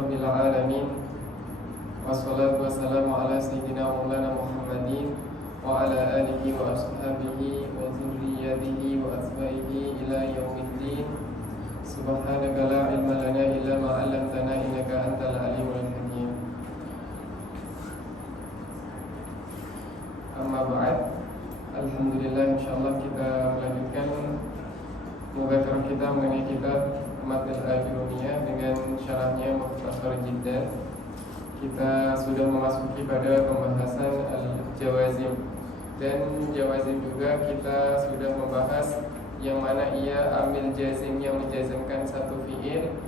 Rabbil Alamin. Wassalatu wassalamu ala sayyidina maulana Muhammadin wa ala alihi wa ashabihi wa zurriyatihi wa asbahihi ila yaumiddin. Subhanaka la ilma lana illa ma 'allamtana innaka antal alimul hakim. Amma ba'd. Alhamdulillah, insyaallah kita melanjutkan mudzakirah kita mengenai kitab Matnul Ajurumiyah dengan syarahnya Mukhtasar Jiddan. Kita sudah memasuki pada pembahasan al-jawazim, dan jawazim juga kita sudah membahas yang mana ia amil jazim yang menjazmkan satu fi'il,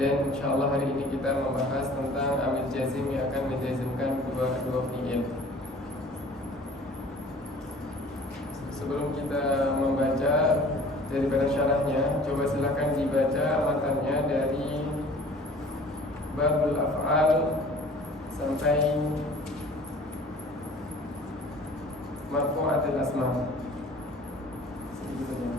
dan insyaallah hari ini kita membahas tentang amil jazim yang akan menjazmkan dua fi'il. Sebelum kita membaca daripada syarahnya, coba silakan dibaca matannya dari babul af'al sampai marfu'atul asma. Sedikit saja.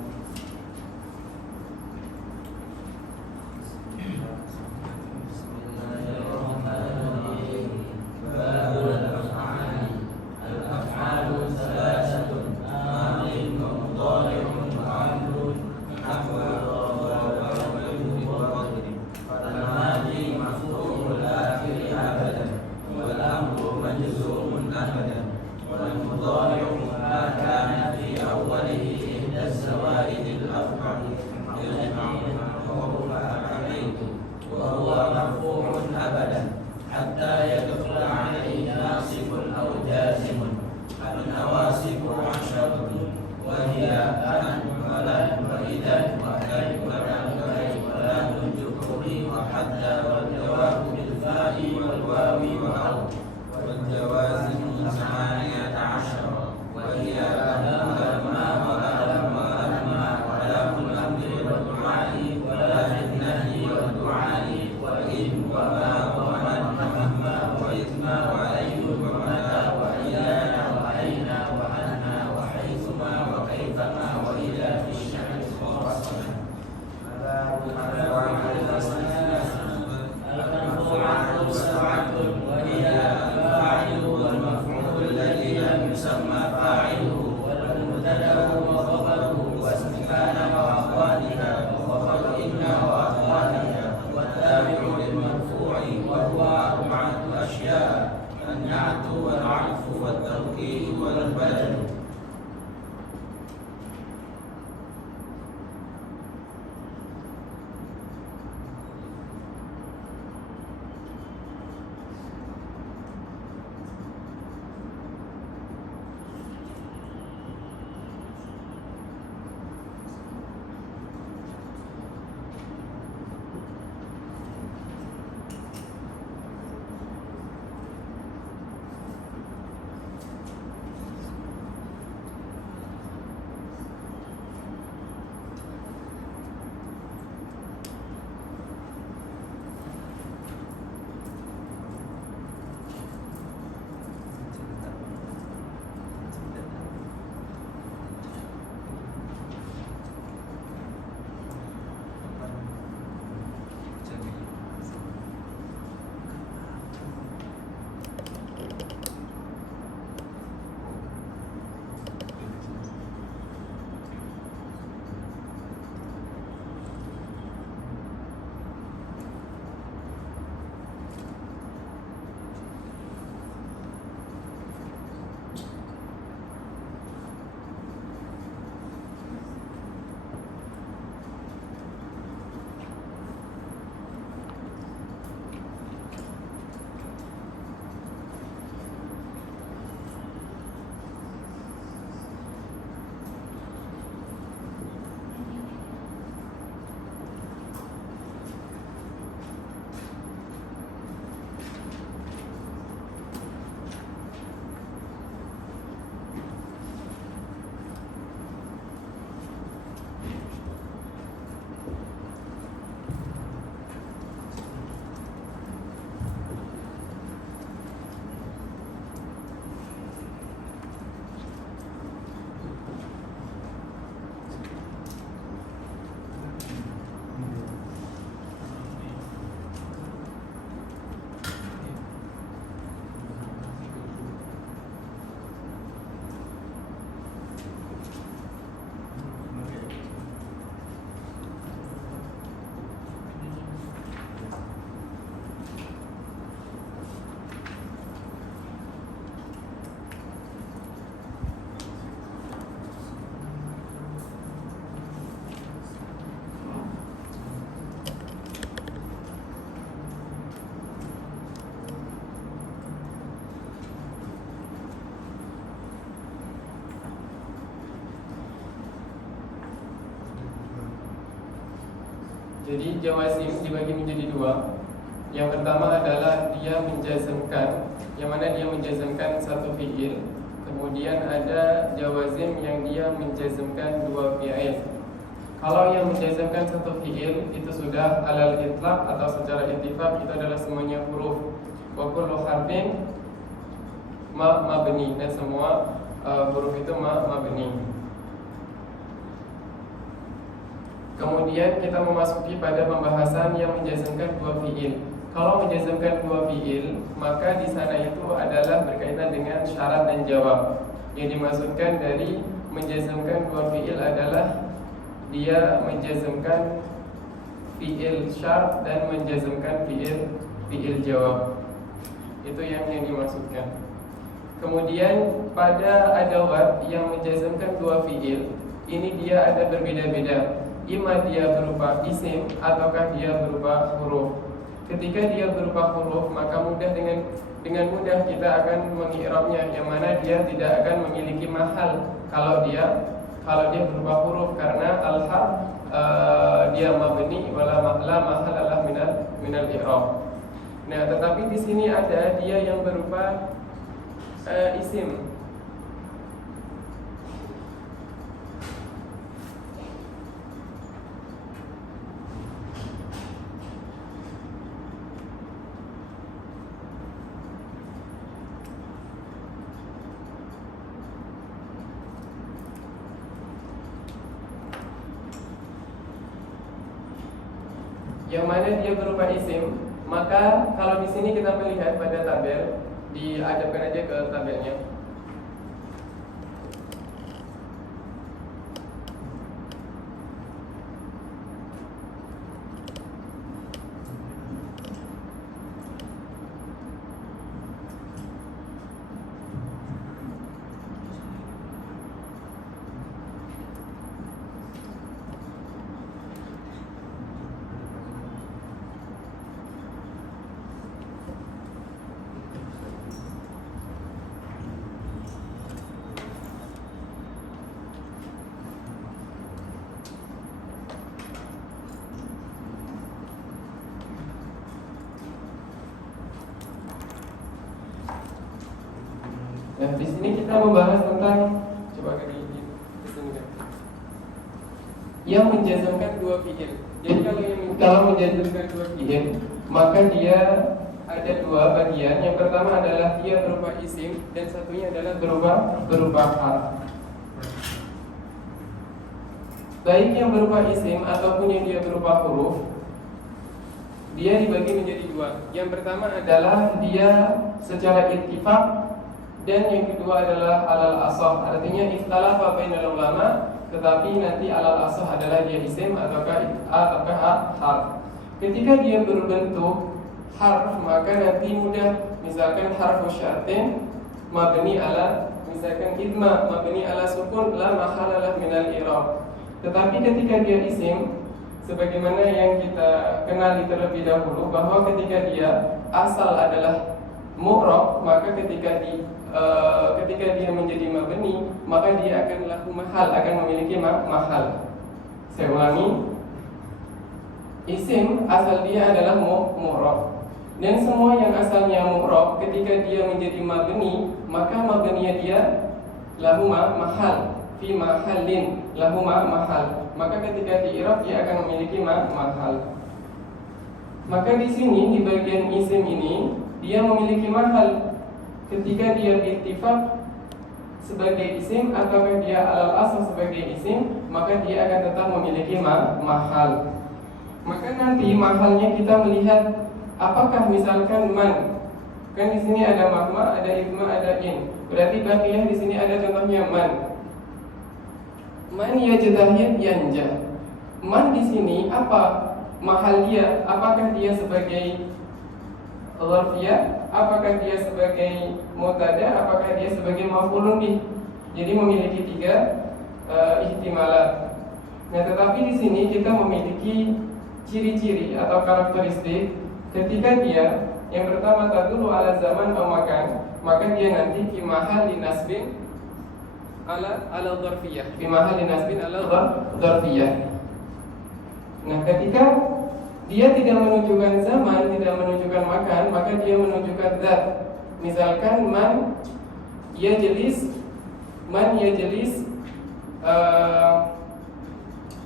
Jadi jawazim dibagi menjadi dua. Yang pertama adalah dia menjazmkan, yang mana dia menjazmkan satu fi'il. Kemudian ada jawazim yang dia menjazmkan dua fi'il. Kalau yang menjazmkan satu fi'il itu sudah alal itlaq atau secara ittifaq, itu adalah semuanya huruf. Wa kullu harfin mabni, dan semua huruf itu mabni. Kemudian kita memasuki pada pembahasan yang menjazmkan dua fi'il. Kalau menjazmkan dua fi'il, maka di sana itu adalah berkaitan dengan syarat dan jawab. Yang dimaksudkan dari menjazmkan dua fi'il adalah dia menjazmkan fi'il syarat dan menjazmkan fi'il jawab. Itu yang dimaksudkan. Kemudian pada adawat yang menjazmkan dua fi'il, ini dia ada berbeda-beda. Ima dia berupa isim ataukah dia berupa huruf. Ketika dia berupa huruf, maka dengan mudah kita akan mengi'rabnya, yang mana dia tidak akan memiliki mahal kalau dia berupa huruf, karena al-harf dia mabni wala mahalalah minal i'rab. Nah, tetapi di sini ada dia yang berupa isim. Yang mana dia berupa isim, maka kalau di sini kita melihat pada tabel, dihadapkan aja ke tabelnya. Nah, di sini kita membahas tentang, coba di sini kan, yang menjazmkan dua fi'il. Jadi kalau menjazmkan dua fi'il, maka dia ada dua bagian. Yang pertama adalah dia berupa isim, dan satunya adalah berupa harf. Baik yang berupa isim ataupun yang dia berupa huruf, dia dibagi menjadi dua. Yang pertama adalah dia secara ittifaq, dan yang kedua adalah alal asah. Artinya ikhtalafa bainal ulama, tetapi nanti alal asah adalah dia isim ataukah harf. Ketika dia berbentuk harf, maka nanti mudah, misalkan harfu syartin mabni ala, misalkan idma mabni ala sukun la mahalalah minal i'rab. Tetapi ketika dia isim, sebagaimana yang kita kenali terlebih dahulu, bahwa ketika dia asal adalah mu'rab, maka ketika dia menjadi mabni, maka dia akan lahu mahal, akan memiliki mahal. Saya ulangi, isim asal dia adalah mu'rab, dan semua yang asalnya mu'rab ketika dia menjadi mabni, maka mabninya dia lahu mahal, fi mahallin lahu mahal, maka ketika di i'rab dia akan memiliki mahal. Maka di sini di bagian isim ini dia memiliki mahal. Ketika dia ittifaq sebagai isim ataukah dia alal asal sebagai isim, maka dia akan tetap memiliki mahal. Maka nanti mahalnya kita melihat apakah misalkan man, kan di sini ada mahma, ada idma, ada in. Berarti baqiyah di sini ada contohnya man. Man yajtahid yanja. Man di sini apa mahal dia? Apakah dia sebagai dharfiyah, apakah dia sebagai mubtada, apakah dia sebagai maf'ulun bih. Jadi memiliki tiga ihtimalat. Nah, tetapi di sini kita memiliki ciri-ciri atau karakteristik. Ketika dia yang pertama tadulu ala zaman atau makan, maka dia nanti fi mahallin nasbin ala dharfiyah, fi mahallin nasbin ala dharfiyah. Nah, ketika dia tidak menunjukkan zaman, tidak menunjukkan makan, maka dia menunjukkan zat. Misalkan man yajlis, man yajlis,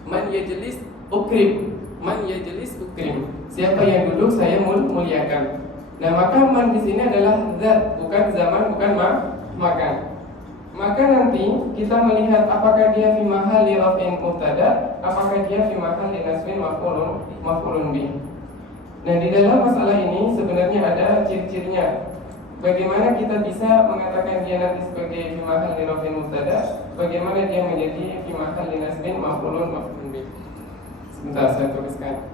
man yajlis ukrim, man yajlis ukrim. Siapa yang duduk saya muliakan. Nah, maka man di sini adalah zat, bukan zaman, bukan makan. Maka nanti kita melihat apakah dia fi mahalli raf'in mubtada, apakah dia fi mahalli nasbin maf'ulun bih. Nah, di dalam masalah ini sebenarnya ada ciri-cirinya. Bagaimana kita bisa mengatakan dia nanti sebagai fi mahalli raf'in mubtada, bagaimana dia menjadi fi mahalli nasbin maf'ulun bih. Sebentar saya tuliskan.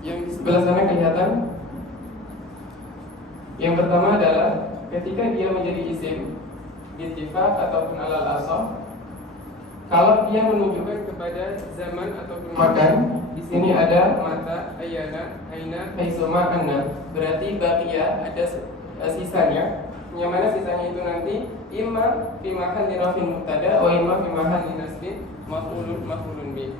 Yang di sebelah sana kelihatan. Yang pertama adalah ketika dia menjadi isim ittifaq ataupun alal asal, kalau dia menunjukkan kepada zaman ataupun makan, di sini ada mata, ayana, aina, haitsuma, anna. Berarti baqiya ada sisanya. Yang mana sisanya itu nanti imma fi mahalli rafin mubtada wa imma fi mahalli nasbin maf'ulun bih.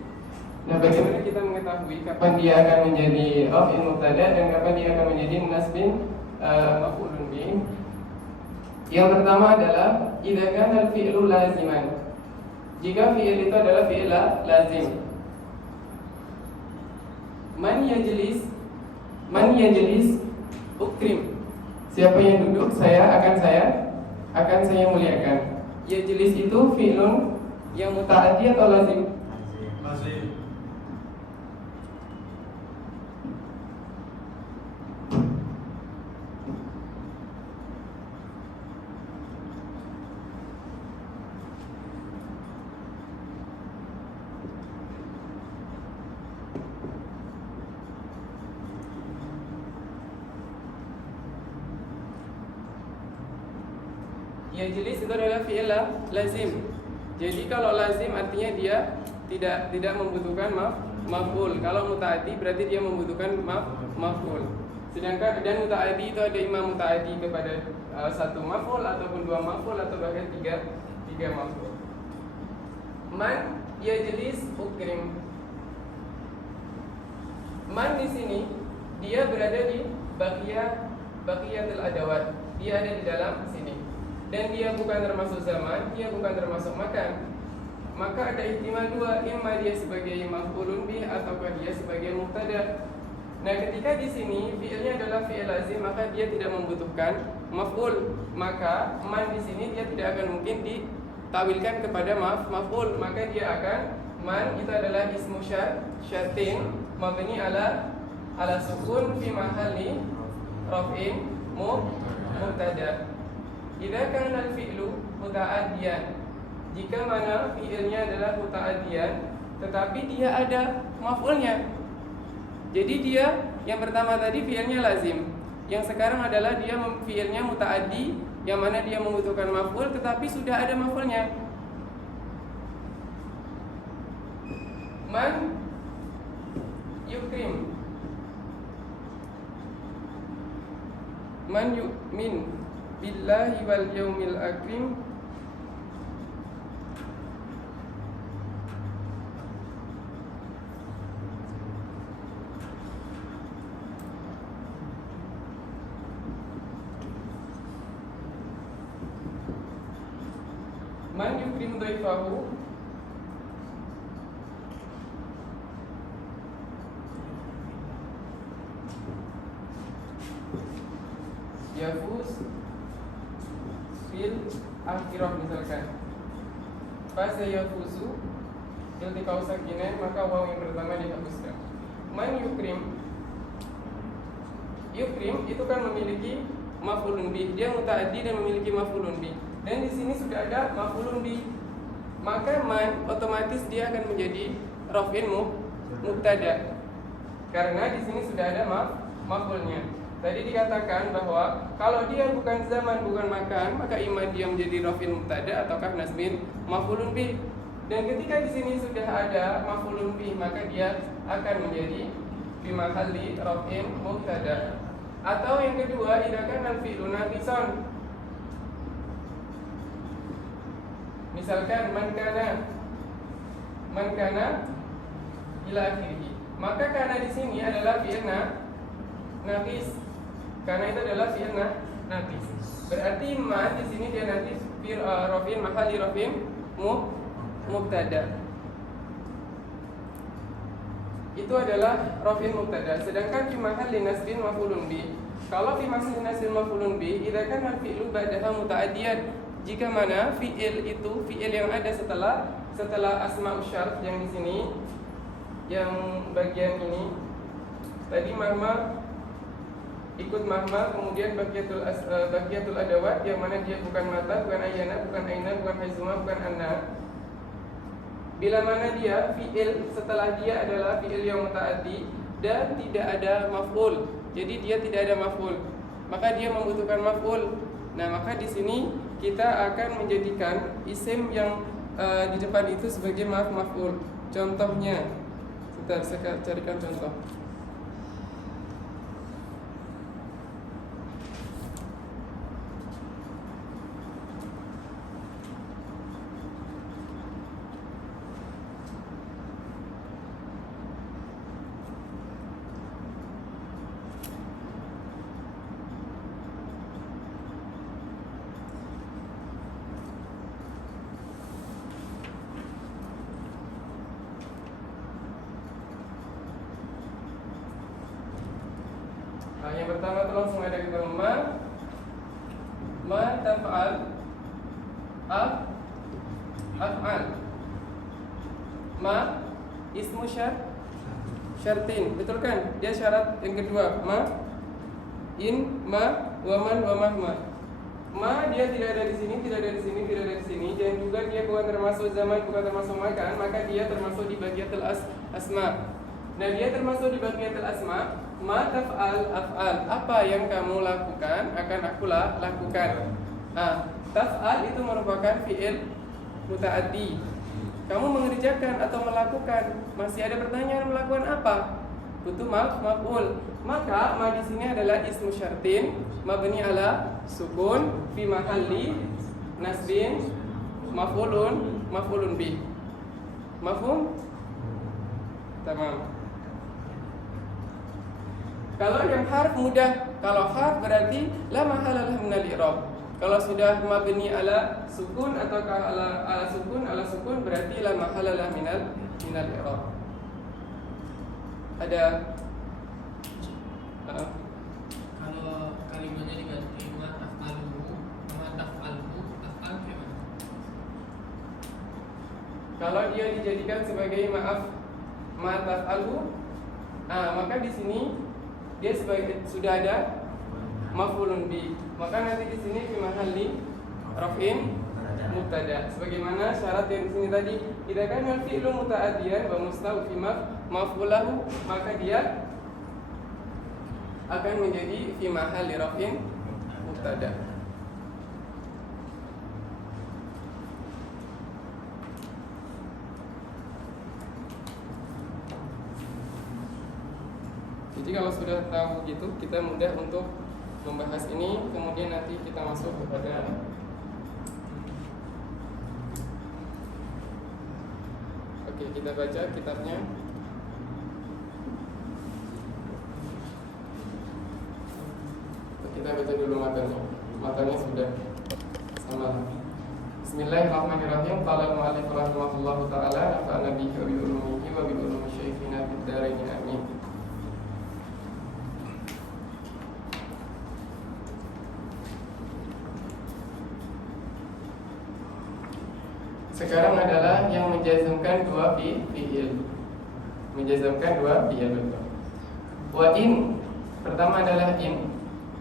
Nah, bagaimana kita mengetahui kapan dia akan menjadi raf'in mubtada dan kapan dia akan menjadi nasbin maf'ulun bih? Yang pertama adalah idza kana al-fi'lu laziman. Jika fi'il itu adalah fi'il lazim. Man yajlis ukrim. Siapa yang duduk saya akan saya muliakan. Yajlis itu fi'lun yang muta'addi atau lazim? Lazim. Yajlis itu adalah fi'il lazim. Jadi kalau lazim artinya dia tidak membutuhkan maf'ul. Kalau muta'addi berarti dia membutuhkan maf'ul. Sedangkan dan muta'addi itu ada imam muta'addi kepada satu maf'ul ataupun dua maf'ul atau bahkan tiga maf'ul. Man yajlis ukrim. Man di sini dia berada di baqiyatul adawat. Dia ada di dalam sini. Dan dia bukan termasuk zaman, dia bukan termasuk makan. Maka ada ihtimal dua, imma dia sebagai maf'ulun bih ataukah dia sebagai mubtada. Nah, ketika di sini fi'ilnya adalah fi'il lazim, maka dia tidak membutuhkan maf'ul. Maka man di sini dia tidak akan mungkin ditawilkan kepada maf'ul. Maka dia akan man itu adalah ismu syartin mabni ala sukun fi mahalli raf'in mubtada. Idza kana al-fi'lu muta'addiyan, jika mana fi'ilnya adalah muta'addiyan tetapi dia ada maf'ulnya. Jadi dia yang pertama tadi fi'ilnya lazim, yang sekarang adalah dia fi'ilnya muta'addi, yang mana dia membutuhkan maf'ul tetapi sudah ada maf'ulnya. Man yukrim, man yu'min billahi wal yaumil akrim, man yukrim dhaifahu, yafuz fil akhirah misalkan. Fasa yafuzu iltiqau sakinain, maka waw yang pertama dihapuskan. Man yukrim, yukrim itu kan memiliki maf'ulun bih, dia muta'addi dan memiliki maf'ulun bih. Dan di sini sudah ada maf'ulun bih. Maka man otomatis dia akan menjadi raf'in mubtada. Karena di sini sudah ada maf'ulnya. Tadi dikatakan bahwa kalau dia bukan zaman, bukan makan, maka imma dia menjadi raf'in mubtada ataukah nasbin maf'ulun bih. Dan ketika di sini sudah ada maf'ulun bih, maka dia akan menjadi fi mahalli raf'in mubtada. Atau yang kedua, idza kana al-fi'lu naqisan. Misalkan man kana ila akhirih. Maka kana di sini adalah fi'il naqis. Karena itu adalah fi'il naqis. Berarti man di sini dia naqis fi raf'in mahalli raf'in mubtada. Itu adalah raf'in mubtada. Sedangkan fi mahalli nasbin maf'ulun bih. Kalau fi mahalli nasbin maf'ulun bih, idza kana fi'lu ba'daha muta'addiyan, jika mana fi'il itu fi'il yang ada setelah asma'us syart yang di sini, yang bagian ini tadi mahma ikut mahma, kemudian bagiatul adawat yang mana dia bukan mata, bukan ayana, bukan aina, bukan haizuma, bukan anna. Bila mana dia fi'il setelah dia adalah fi'il yang muta'addi dan tidak ada maf'ul, jadi dia tidak ada maf'ul, maka dia membutuhkan maf'ul. Nah, maka di sini kita akan menjadikan isim yang di depan itu sebagai maf'ul. Contohnya, sebentar saya carikan contoh. Yang pertama itu langsung ada kita ma taf'al af'al. Ma ismu syartin, betul kan? Dia syarat yang kedua. Ma, in, ma, waman, wamahma. Ma dia tidak ada di sini, tidak ada di sini, tidak ada di sini, dan juga dia bukan termasuk zaman, bukan termasuk makan, maka dia termasuk di bagiatul asma. Nah, dia termasuk di bagiatul asma. Ma taf'al af'al, apa yang kamu lakukan akan aku lakukan. Taf'al itu merupakan fi'il muta'addi. Kamu mengerjakan atau melakukan. Masih ada pertanyaan, melakukan apa? butuh maf'ul. Maka ma di sini adalah ismu syartin mabni ala sukun fi mahalli nasbin maf'ulun bih. Mafhum? Tamam. Kalau yang harf mudah, kalau harf berarti la mahalalah minal i'rab. Kalau sudah mabni ala sukun atau ala sukun berarti la mahalalah minal i'rab. Ada kalau kalimatnya diganti ma taf'alhu taf'al gimana? Kalau dia dijadikan sebagai ma taf'alhu, maka di sini dia sebagai sudah ada maf'ulun bi. Maka nanti di sini fi mahalli raf'in mubtada. Sebagaimana syarat yang di sini tadi, idza kana fi'lu muta'addiyan wa mustawfi maf'ulahu, maka dia akan menjadi fi mahalli raf'in mubtada. Jadi kalau sudah tahu gitu, kita mudah untuk membahas ini. Kemudian nanti kita masuk kepada kita baca kitabnya. Kita baca dulu matanya. Matanya sudah sama. Bismillahirrahmanirrahim. Qala al-mu'allif rahimahullahu ta'ala, nafa'ana bihi wa bi ulumihi wa bi ulumi syekhina fid dharain amin. Sekarang adalah yang menjazmkan dua fi'il. Menjazmkan dua fi'il, betul. Wa in, pertama adalah in.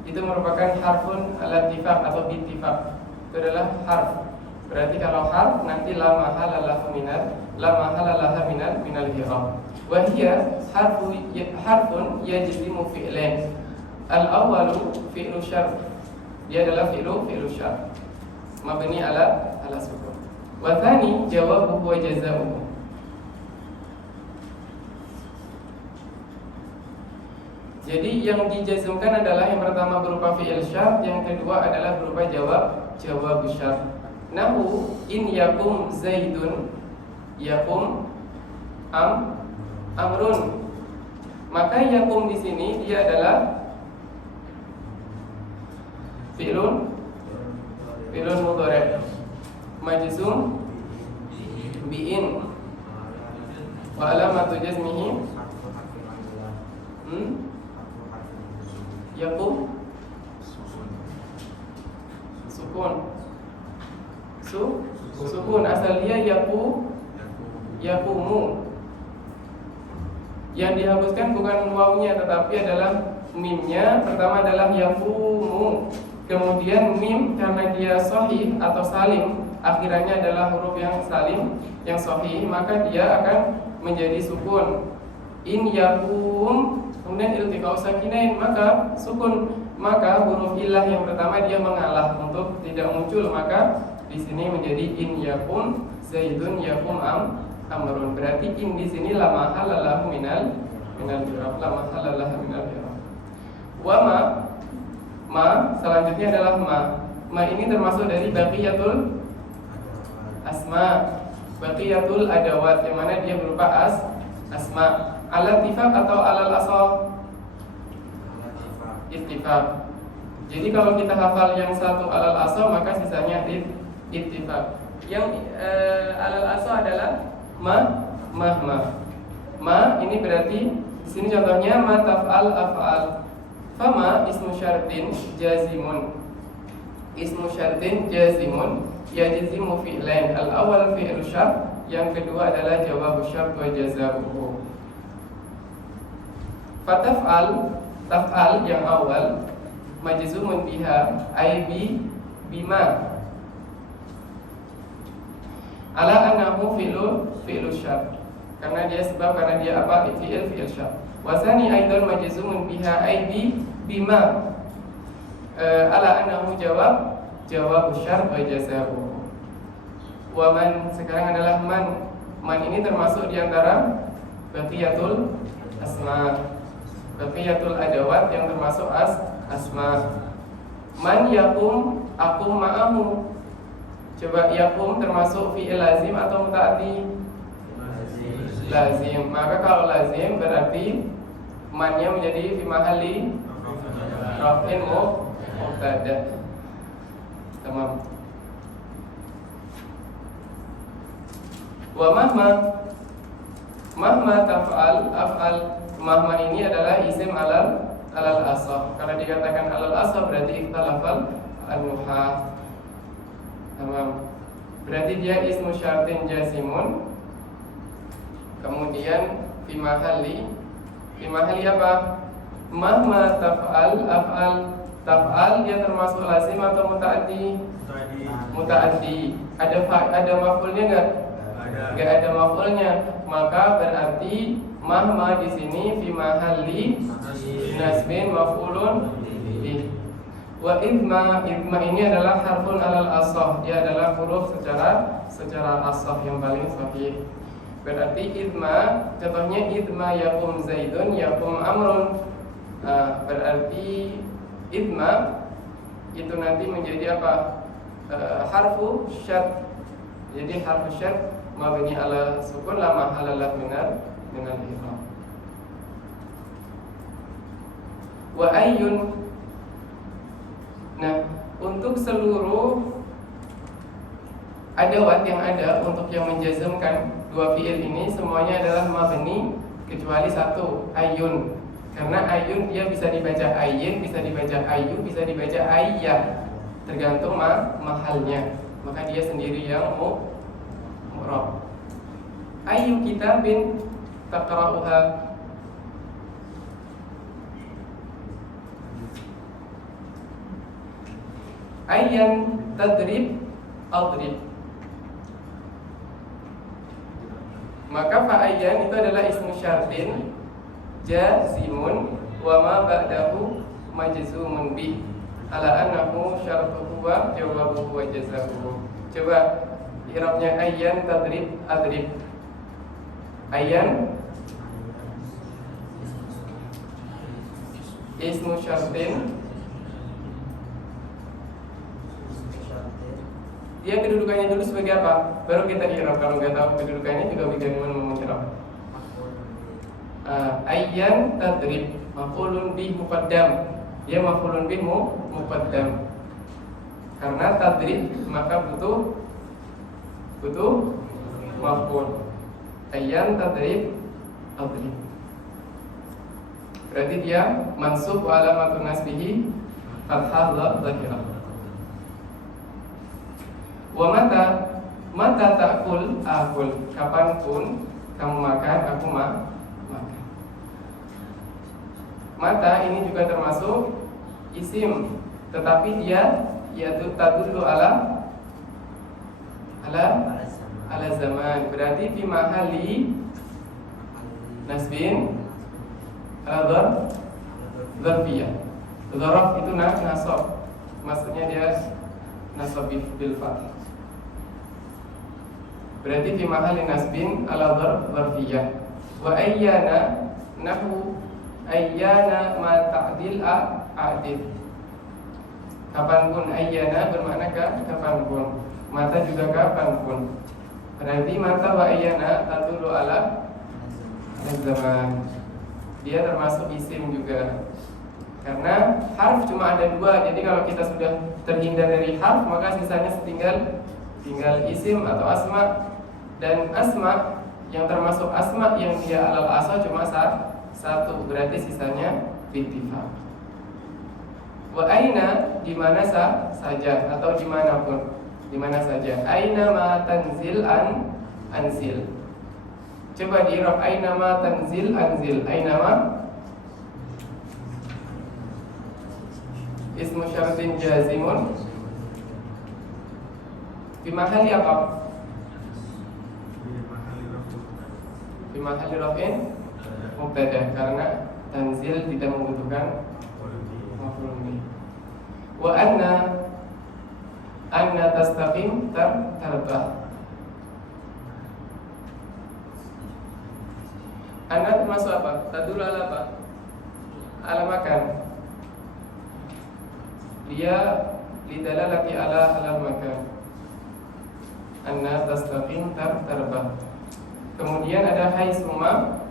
Itu merupakan harfun al-ittifaq atau bittifaq. Itu adalah harf. Berarti kalau harf nanti la mahalalah minal i'rab. Wa hiya harfun yajzimu fi'lain. Al-awwalu fi'lu syart. Dia adalah fi'lu syart. Mabni ala sukun. Wa tsani jawabuhu wa jazaohu. Jadi yang dijazmkan adalah yang pertama berupa fi'il syart, yang kedua adalah berupa jawab syart. Nahu in yakum zaidun yakum amrun. Maka yakum di sini dia adalah fi'lun mudhari' majzum bi'in wa alamatu jazmihi yakum sukun asal dia yakumu. Yang dihapuskan bukan wawunya tetapi adalah mimnya. Pertama adalah yakumu, kemudian mim karena dia sahih atau salim, akhirannya adalah huruf yang salim, yang sahih, maka dia akan menjadi sukun. In yakum, kemudian iltiqa'u sakinain, maka sukun. Maka huruf ilah yang pertama dia mengalah untuk tidak muncul, maka di sini menjadi in yakum zaidun yakum amrun. Berarti in di sini la mahalalahu minal i'rab, la mahalalahu minal i'rab. Wa ma selanjutnya adalah ma ini termasuk dari baqiyatul asma, baqiyatul adawat, yang mana dia berupa asma. Alal ittifaq atau alal asal? Ittifaq. Jadi kalau kita hafal yang satu alal asal, maka sisanya ittifaq. Yang alal asal adalah ma ini berarti di sini contohnya ma taf'al af'al. Fama ismu syartin jazimun. Ismu syartin jazimun yajzimu fi'lain. Al-awwal fi'lu syart, yang kedua adalah jawab syart wa jazaohu. Taf'al yang awal majzumun biha ay bima. Ala annahu fi'lu syart. Karena dia apa? Fi'il syart. Wasani aidan majzumun biha ay bima. Ala annahu jawab syart wa jazaohu. Wa man sekarang adalah man. Man ini termasuk di antara baqiyatul asma. Baqiyatul adawat yang termasuk asma. Man yakum akum ma'ahu. Coba yakum termasuk fi'il lazim atau muta'addi? Lazim. Maka kalau lazim berarti mannya menjadi fi mahalli raf'in mubtada. Tamam. Wa mahma taf'al af'al. Mahma ini adalah isim alal asah. Kalau dikatakan alal asah berarti ikhtalafal an-nuhah. Tamam. Berarti dia ismu syartin jasimun. Kemudian fi mahalli apa? Mahma taf'al af'al. Taf'al dia termasuk lazim atau muta'addi? Muta'addi. Ada maf'ulnya enggak? Enggak ada maf'ulnya. Maka berarti mahma di sini fi mahalli nasbin maf'ulun bih. Wa idma ini adalah harfun alal asah. Dia adalah huruf secara asah yang paling sahih. Berarti idma, contohnya idma yakum zaidun yakum amrun. Berarti idma itu nanti menjadi apa? Harfu syad. Jadi harfu syad mabni ala sukun la mahala lahu minal i'rab. Wa ayyun. Nah, untuk seluruh adawat yang ada untuk yang menjazmkan dua fiil ini semuanya adalah mabni kecuali satu, ayyun. Karena ayyun dia bisa dibaca ayyin, bisa dibaca ayyu, bisa dibaca ayyah, tergantung mahalnya. Maka dia sendiri yang mu'rab. Ayyu kitabin taqra'uha. Ayyan tadrib adrib. Maka fa'ayyan itu adalah ismu syartin jazimun wa ma ba'dahu majzumun bih ala annahu syartuhu wa jawabuhu wa jazahuhu. Coba i'rabnya ayyan tadrib adrib. Ayyan ismu syartin, dia kedudukannya dulu sebagai apa? Baru kita i'rab. Kalau nggak tahu kedudukannya juga bagaimana meng'rab. Ayyan tadrib maf'ulun bih muqaddam. Dia maf'ulun bih muqaddam. Karena tadrib maka butuh maf'ul. Ayyan tadrib adrib. Berarti dia mansub wa alamatun nasbihi fathah dhahirah. Wa mata ta'kul akul. Kapanpun kamu makan, aku makan. Mata ini juga termasuk isim, tetapi dia tadullu ala zaman. Berarti fi mahalli nasbin ala dzarfiyah. Dzaraf itu nasab. Maksudnya dia nasab bil fath. Berarti fi mahalli nasbin ala dzarfiyah. Wa ayyana nahu ayyana ma ta'dil a'dil. Kapanpun ayyana bermakna kapanpun. Mata juga kapanpun. Berarti mata wa ayyana tadullu ala zaman. Dia termasuk isim juga. Karena harf cuma ada dua. Jadi kalau kita sudah terhindar dari harf, maka sisanya tinggal isim atau asma. Dan asma yang termasuk asma yang dia alal asal cuma satu, berarti sisanya bittifaq. Wa aina di mana saja atau dimanapun, di mana saja. Aina ma tanzil anzil. Coba di i'rab aina ma tanzil anzil. Aina ma ismu syartin jazimun fi mahalli apa? Fi mahalli raf'in mubtada, karena tanzil tidak membutuhkan maf'ul bih. Wa anna tastaqim tarbah. Ana termasuk apa? Tadul ala apa? Ala makan. Dia lidalalati ala halal makan. Anna tastaqim tarbah. Kemudian ada haitsuma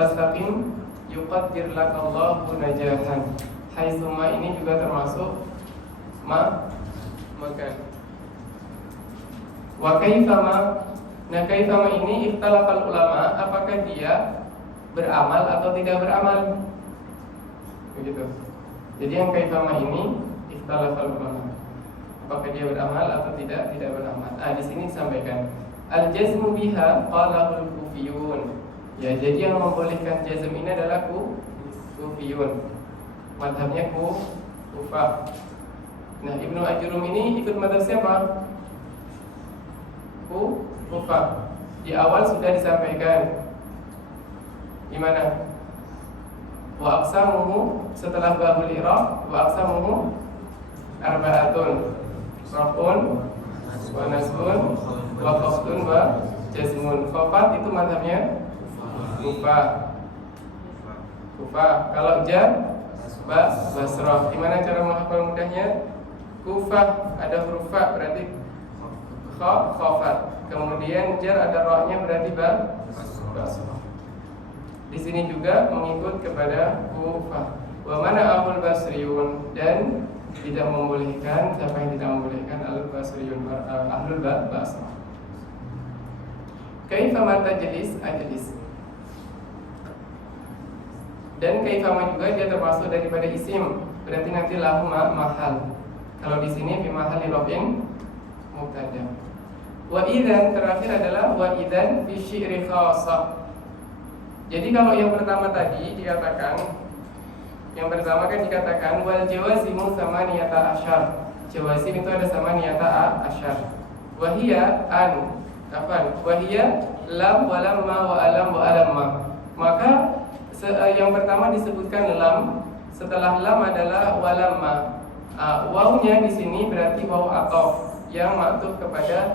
tastaqim yuqaddir lakallahu najahan. Haitsuma ini juga termasuk makan. Wa kaifama. Nah, kaifama ini ikhtalafal ulama, apakah dia beramal atau tidak beramal? Begitu. Jadi yang kaifama ini ikhtalafal ulama, apakah dia beramal atau tidak beramal. Di sini disampaikan al-jazmu biha qalahul kufiyun. Ya, jadi yang membolehkan jazm ini adalah kufiyun. Madhabnya Kufah. Nah, Ibnu Ajrum ini ikut madhab siapa? Kufah. Di awal sudah disampaikan. Gimana? Wa aqsamuhu setelah babul i'rab, wa aqsamuhu arba'atun. Rafun wa nasbun wa khafdun wa jazmun. Khafat itu madhabnya Kufah. Kalau jar Basrah. Gimana cara menghafal mudahnya? Kufah ada huruf fa berarti khafat. Kemudian jar ada ra-nya berarti Basrah. Di sini juga mengikut kepada Kufah. Wa mana ahul basriyun, dan tidak membolehkan, siapa yang tidak membolehkan ahlul basriyun, ahlul Basrah. Kaifa ma tajlis ajlis. Dan kaifama juga dia termasuk daripada isim, berarti nanti lahu mahal. Kalau di sini fi mahali raf'in mubtada. Wa idzan terakhir adalah wa idzan fi syi'ri khassah. Jadi kalau yang pertama tadi dikatakan, yang pertama kan dikatakan wal jawazimu samaniyata asyar. Jawazim itu ada samaniyata asyar. Wa hiya wa hiya lam wa lamma wa alam wa alamma. Maka yang pertama disebutkan lam, setelah lam adalah walamma. Wawnya di sini berarti waw atof yang maktuf kepada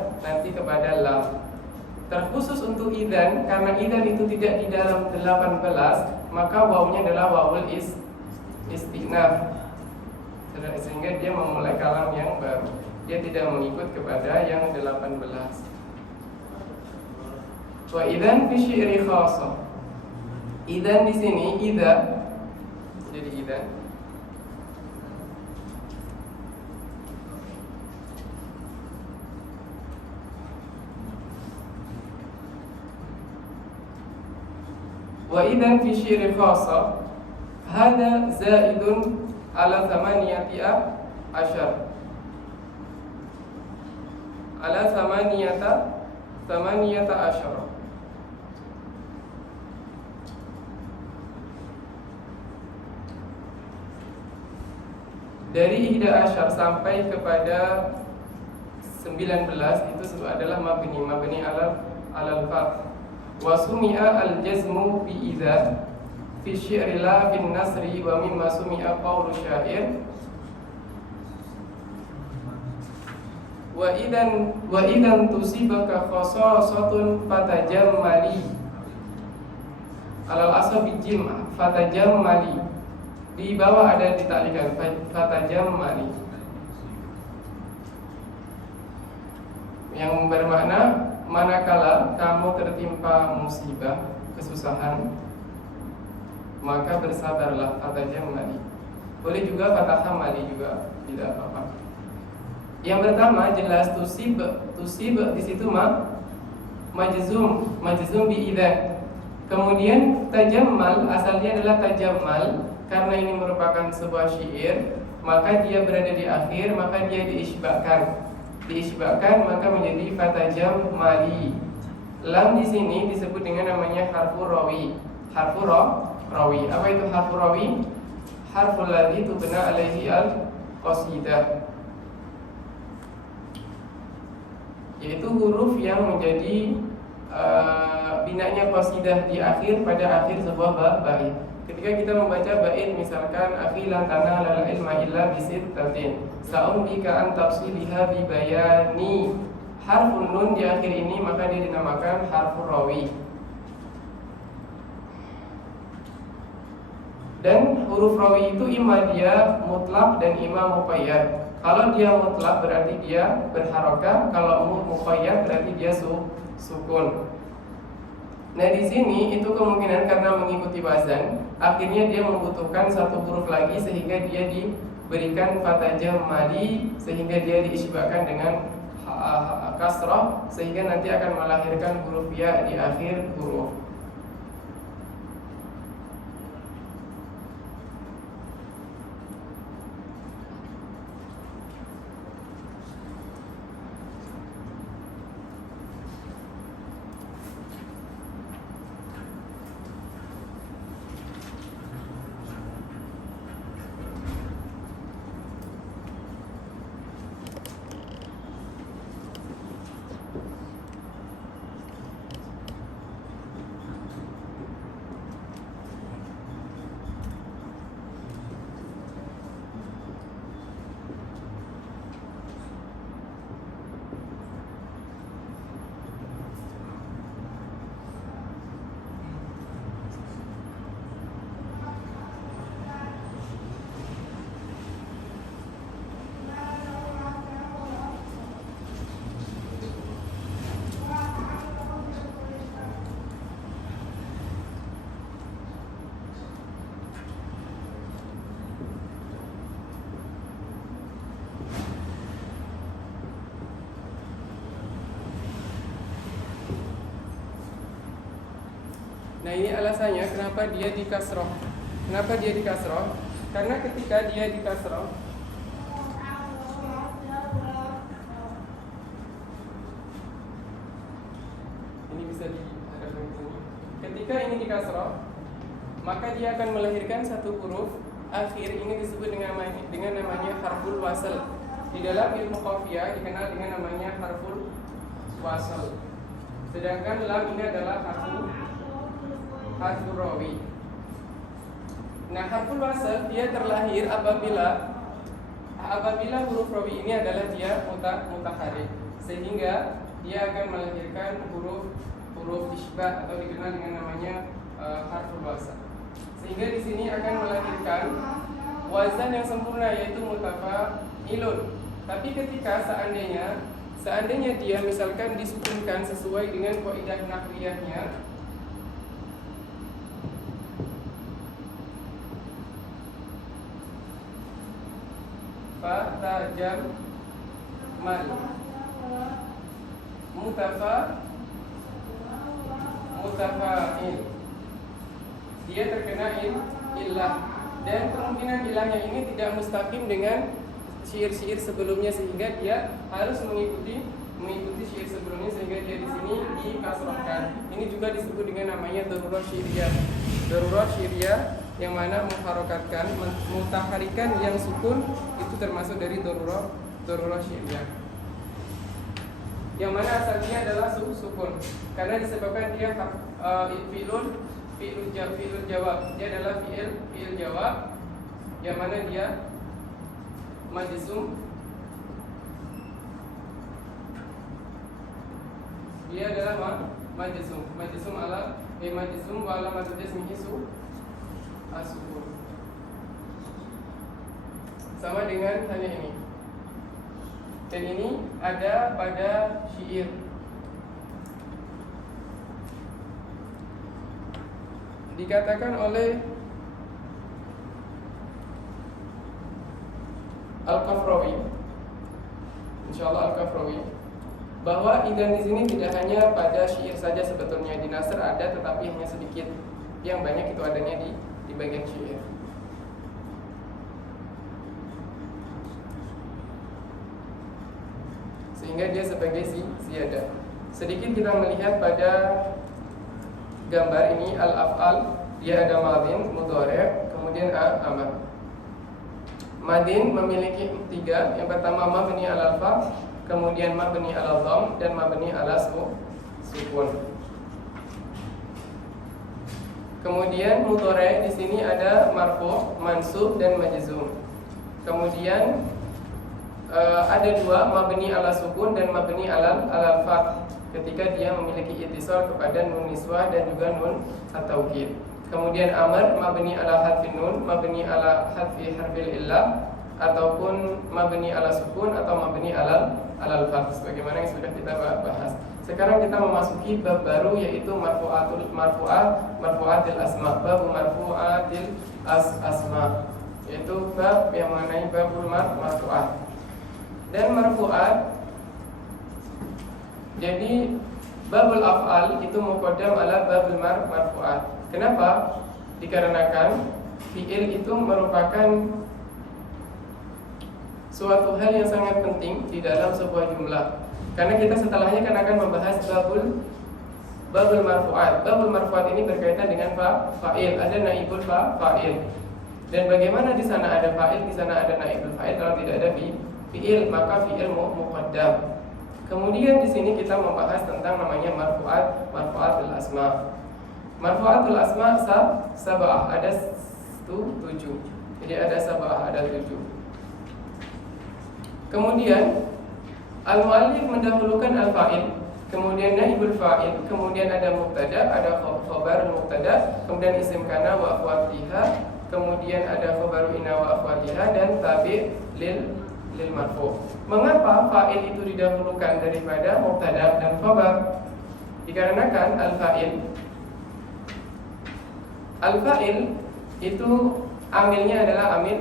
lam. Terkhusus untuk idzan, karena idzan itu tidak di dalam 18, maka wawnya adalah wawul istinaf. Sehingga dia memulai kalam yang baru. Dia tidak mengikut kepada yang 18. Wa idzan fi syi'ri khassah. Idzan di sini jadi idzan. Wa idzan fi syi'ri khassah hada zaidun ala thamaniyati asyar. Ala thamaniyata asyar. Dari ihda asyar sampai kepada 19 itu adalah mabni alal fath. Wa sumi'a al-jazmu bi idza fi syi'ri la bin nasri wa mimma sumi'a qawlu syair. Wa idan tusibaka khasasatun fatajammali. Alal asabi jim fatajammali. Di bawah ada ditaklikan fatajammali, yang bermakna manakala kamu tertimpa musibah, kesusahan, maka bersabarlah. Fatajammali. Boleh juga fatahammali juga, tidak apa-apa. Yang pertama jelas tusib di situ majzum bi idzan. Kemudian tajammal asalnya adalah tajammal. Karena ini merupakan sebuah syair, maka dia berada di akhir, maka dia diisbahkan, maka menjadi fatajammali. Lam di sini disebut dengan namanya harfu rawi. Apa itu harfu rawi? Harful ladzi tubna alaihi al-qasidah, yaitu huruf yang menjadi binanya qasidah di akhir, pada akhir sebuah bait. Ketika kita membaca bait misalkan akhilan tanala al-ilma illa bisittatin, sa'umbika an tafsiliha bi bayani. Harfun nun di akhir ini maka dia dinamakan harfur rawi. Dan huruf rawi itu imma dia mutlak dan imma muqayyad. Kalau dia mutlak berarti dia berharokah, kalau muqayyad berarti dia sukun. Nah di sini itu kemungkinan karena mengikuti wazan, akhirnya dia membutuhkan satu huruf lagi sehingga dia diberikan fathah madi, sehingga dia diisbahkan dengan kasrah, sehingga nanti akan melahirkan huruf ya di akhir huruf. Nah ini alasannya kenapa dia dikasroh. Kenapa dia dikasroh? Karena ketika dia dikasroh, ini bisa dihadapkan ke sini. Ketika ini dikasroh, maka dia akan melahirkan satu huruf akhir. Ini disebut dengan namanya harful wasl. Di dalam ilmu qafiyah dikenal dengan namanya harful wasl. Sedangkan lam ini adalah harful rawi. Nah, harful wasl dia terlahir apabila huruf rawi ini adalah dia mutaharrik, sehingga dia akan melahirkan huruf isbah atau dikenal dengan namanya harful wasl. Sehingga di sini akan melahirkan wazan yang sempurna yaitu mutafa'ilun. Tapi ketika seandainya dia misalkan disukunkan sesuai dengan kaidah nahwiyahnya, fatajam mal mutafa'il, dia terkena illah, dan kemungkinan ilahnya ini tidak mustaqim dengan syair-syair sebelumnya, sehingga dia harus mengikuti syair sebelumnya, sehingga dia di sini dikasrahkan. Ini juga disebut dengan namanya darurah syairiyah. Darurah syairiyah yang mana mengharokatkan, mutaharikan yang sukun itu termasuk dari darurah syairiyah. Yang mana asalnya adalah sukun karena disebabkan dia fi'lul jawab. Dia adalah fi'il jawab yang mana dia majzum. Dia adalah majzum ala majzum wa alamat jazmihi as-sukun. Sama dengan hanya ini. Dan ini ada pada syair. Dikatakan oleh Al-Kafrawi, insyaallah Al-Kafrawi, bahwa idan di sini tidak hanya pada syair saja sebetulnya. Di nasr ada, tetapi hanya sedikit. Yang banyak itu adanya di bagian syair. Sehingga dia sebagai ziyadah. Sedikit kita melihat pada gambar ini al-af'al, dia ada madin, mudhari', kemudian amr. Madin memiliki 3. Yang pertama mabni alal fath, kemudian mabni alal dhamm, dan mabni ala sukun. Kemudian mudhari' di sini ada marfu', mansub, dan majzum. Kemudian ada 2, mabni ala sukun dan mabni alal fath, ketika dia memiliki ittisal kepada nun niswah dan juga nun at-taukid. Kemudian amr mabni ala hadfin nun, mabni ala hadfi harfil illah, ataupun mabni ala sukun atau mabni ala al-fath sebagaimana yang sudah kita bahas. Sekarang kita memasuki bab baru yaitu marfu'atil asma, bab marfu'atil asma, yaitu bab yang mengenai babul marfu'at. Dan marfu'at, jadi babul af'al itu muqaddam ala babul marfu'at. Kenapa? Dikarenakan fi'il itu merupakan suatu hal yang sangat penting di dalam sebuah jumlah. Karena kita setelahnya kan akan membahas babul marfu'at. Babul marfu'at ini berkaitan dengan fa'il, ada naibul fa'il. Dan bagaimana di sana ada fa'il, di sana ada naibul fa'il. Kalau tidak ada fi'il, maka fi'il muqaddam. Kemudian di sini kita membahas tentang namanya marfu'atul asma. Marfu'atul asma sab'ah, ada 7. Jadi ada sab'ah, ada 7. Kemudian al-mu'allif mendahulukan al-fa'il, kemudian naibul fa'il, kemudian ada mubtada, ada khabar mubtada, kemudian isim kana wa akhwatiha, kemudian ada khabaru inna wa akhwatiha, dan tabi' lil marfu'. Mengapa fa'il itu didahulukan daripada mubtada dan khabar? Dikarenakan al-fa'il itu amilnya adalah amil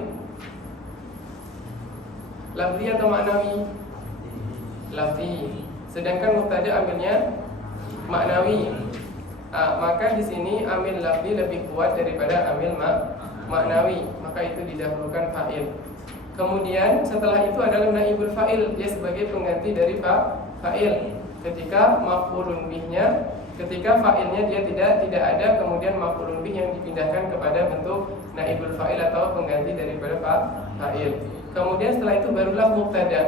lafzi atau maknawi? Lafzi. Sedangkan mubtada amilnya maknawi. Maka di sini amil lafzi lebih kuat daripada amil maknawi. Maka itu didahulukan fa'il. Kemudian setelah itu adalah naibul fa'il, dia sebagai pengganti dari fa'il. Ketika maf'ulun bihnya, ketika fa'ilnya dia tidak ada, kemudian maf'ulun bih yang dipindahkan kepada bentuk naibul fa'il atau pengganti daripada fa'il. Kemudian setelah itu barulah mubtada.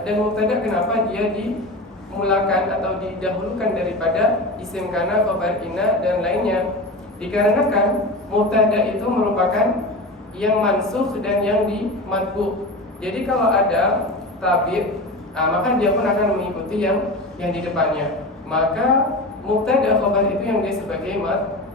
Dan mubtada kenapa dia dimulakan atau didahulukan daripada isim kana, khabar inna dan lainnya? Dikarenakan mubtada itu merupakan yang mansukh dan yang dimatbu. Jadi kalau ada tabi', maka dia pun akan mengikuti yang di depannya. Maka mubtada khabar itu yang dia sebagai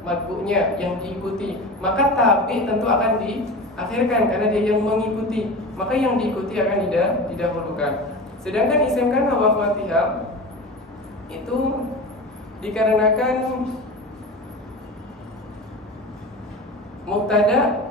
matbu'nya, yang diikuti. Maka tabi' tentu akan diakhirkan karena dia yang mengikuti. Maka yang diikuti akan didahulukan. Sedangkan isim kana wa akhwatiha itu dikarenakan mubtada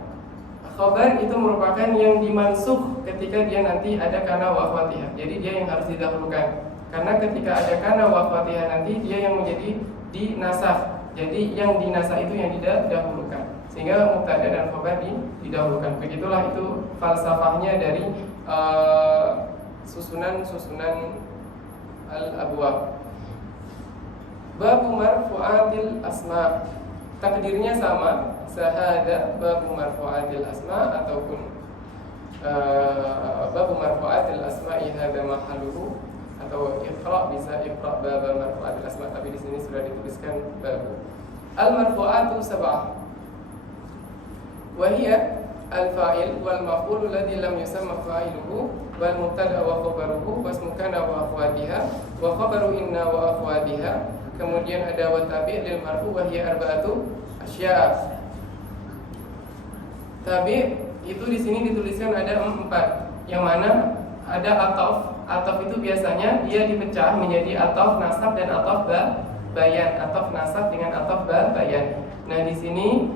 khabar itu merupakan yang dimansukh ketika dia nanti ada kana wa akhwatiha. Jadi dia yang harus didahulukan. Karena ketika ada kana wa akhwatiha nanti dia yang menjadi dinasakh. Jadi yang dinasakh itu yang didahulukan. Sehingga mubtada dan khabar didahulukan. Begitulah itu falsafahnya dari susunan al-abwab. Babu marfu'atil asma. Takdirnya sama, sahada babu marfu'atil asma ataupun babu marfu'atil asma hadza mahalluhu, atau iqra bisa iqra bab marfu'atil asma, tapi di sini sudah dituliskan babu. Al marfu'atu sab'ah. Wa hiya al fa'il wal maf'ul alladhi lam yusamma fa'iluhu wal mubtada wa khabaruhu wasmu kana wa akhwatiha wa khabaru inna wa akhwatiha. Kemudian ada wa tabi' lil marfu wa hiya arba'atu asya'. Tabi' itu di sini dituliskan ada 4, yang mana ada ataf. Ataf itu biasanya dia dipecah menjadi ataf nasab dan ataf bayan. Ataf nasab dengan ataf bayan. Nah, di sini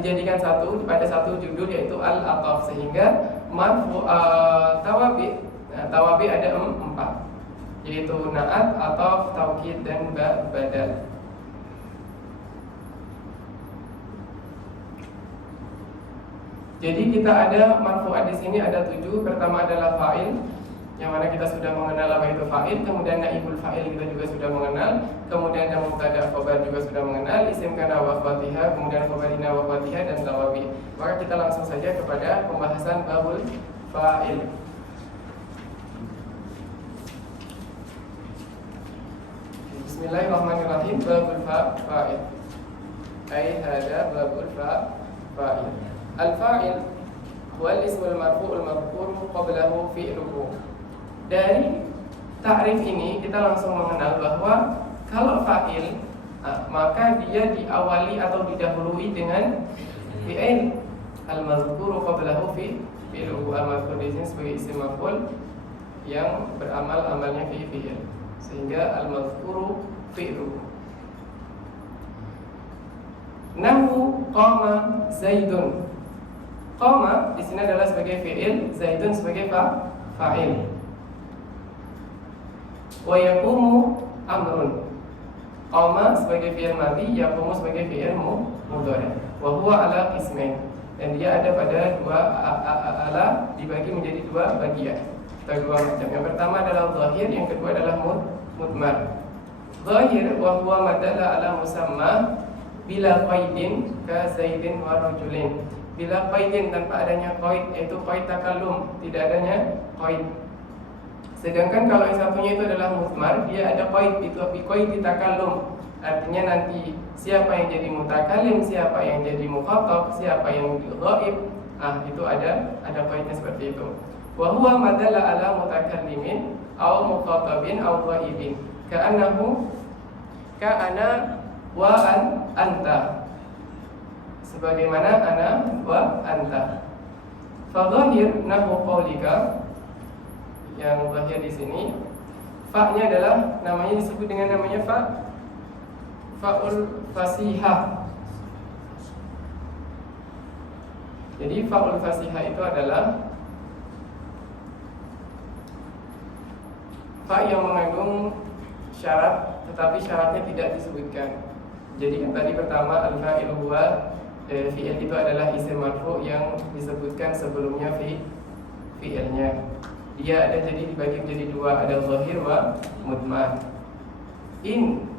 dijadikan satu pada satu judul yaitu al-ataf, sehingga marfu tawabi. Tawabi ada 4, yaitu na'at, ataf, taukid dan badal. Jadi kita ada marfu'at di sini ada 7. Pertama adalah fa'il, yang mana kita sudah mengenal apa itu fa'il. Kemudian naibul fa'il kita juga sudah mengenal. Kemudian ada mubtada khabar juga sudah mengenal. Isim kana wa akhwatiha, kemudian khabarina wa akhwatiha dan tawabi. Maka kita langsung saja kepada pembahasan babul fa'il. Bismillahirrahmanirrahim. Babul fa'il. Ai hada babul fa'il. Al-fa'il huwa al-ismul marfu'ul madhkur qablahu fi'luhu. Dari ta'rif ini kita langsung mengenal bahwa kalau fa'il, maka dia diawali atau didahului dengan fi'il. Al-mazkuru qablahu fi'luhu. Al-mazkur di sini sebagai isim maf'ul yang beramal amalnya fi'il, sehingga al-mazkuru fi'luhu. Nahu qama Zaidun. Qama di sini adalah sebagai fi'il, Zaidun sebagai fa'il. Wa yaqumu amrun. Qama sebagai fi'il madhi, yaqumu sebagai fi'il mudhari'. Wa huwa ala qismain. Dan dia ada pada dua ala, dibagi menjadi dua bagian atau dua macam. Yang pertama adalah zahir, yang kedua adalah mudmar. Zahir wa huwa madalla ala musamma bila qaidin ka zaidin wa rajulin. Bila qaidin, tanpa adanya qaid, yaitu qaid takallum, tidak adanya qaid. Sedangkan kalau yang satunya itu adalah mudmar, dia ada qaid, itu qaid takallum. Artinya nanti siapa yang jadi mutakallim, siapa yang jadi mukhatab, siapa yang ghaib, itu ada qaidnya seperti itu. Wa huwa madalla ala mutakallimin aw mukhatabin aw ghaibin. Ka'ana wa anta. Sebagaimana ana wa anta. Fa dhahir nahu qaulika. Yang zahir di sini fa-nya adalah namanya disebut dengan namanya fa'ul fasihah. Jadi fa'ul fasihah itu adalah fa yang mengandung syarat, tetapi syaratnya tidak disebutkan. Jadi yang tadi pertama al-fa'il huwa, fi'il itu adalah isim marfu yang disebutkan sebelumnya fi'ilnya. Dia ada jadi dibagi menjadi dua, ada zahir wa mudmar. In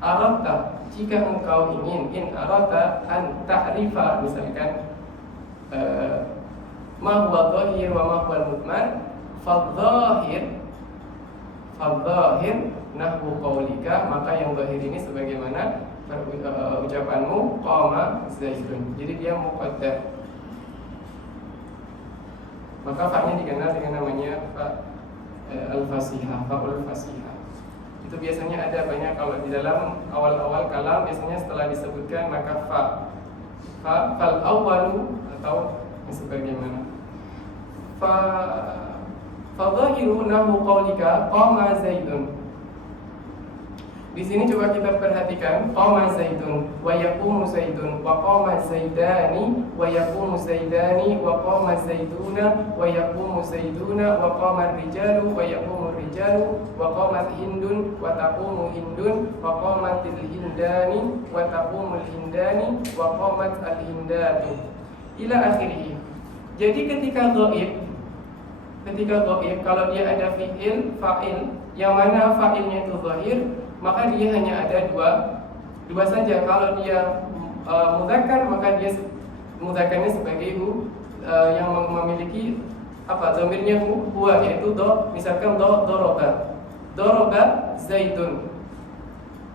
arata, jika engkau ingin, in arata an ta'rifa, misalkan ma huwa zahir wa ma huwa mudmar, fadh-dhahir nahwu qaulika, maka yang zahir ini sebagaimana ucapanmu qama Zaidun. Jadi dia muqaddar. Maka fa-nya dikenal dengan namanya al-fasihah, fa'ul fasihah. Itu biasanya ada banyak kalau di dalam awal-awal kalam, biasanya setelah disebutkan maka fal awwalu atau sebagaimana. Fadhahiru nahu qaulika qama Zaidun. Di sini coba kita perhatikan qama Zaidun wa yaqumu Zaidun wa qama Zaidani wa yaqumu Zaidani wa qama Zaiduna wa yaqumu Zaiduna wa qama ar-rijalu wa yaqumu ar-rijalu wa qamat Hindun wa taqumu Hindun wa qamatil Hindani wa taqumul Hindani wa qamat al-Hindatu ila akhirih. Jadi ketika ghaib, kalau dia ada fi'il, fa'il, yang mana fa'ilnya itu zahir, maka dia hanya ada dua saja. Kalau dia mudzakkar, maka dia mudzakarnya sebagai yang memiliki dhamirnya huwa, yaitu misalkan daraba Zaidun,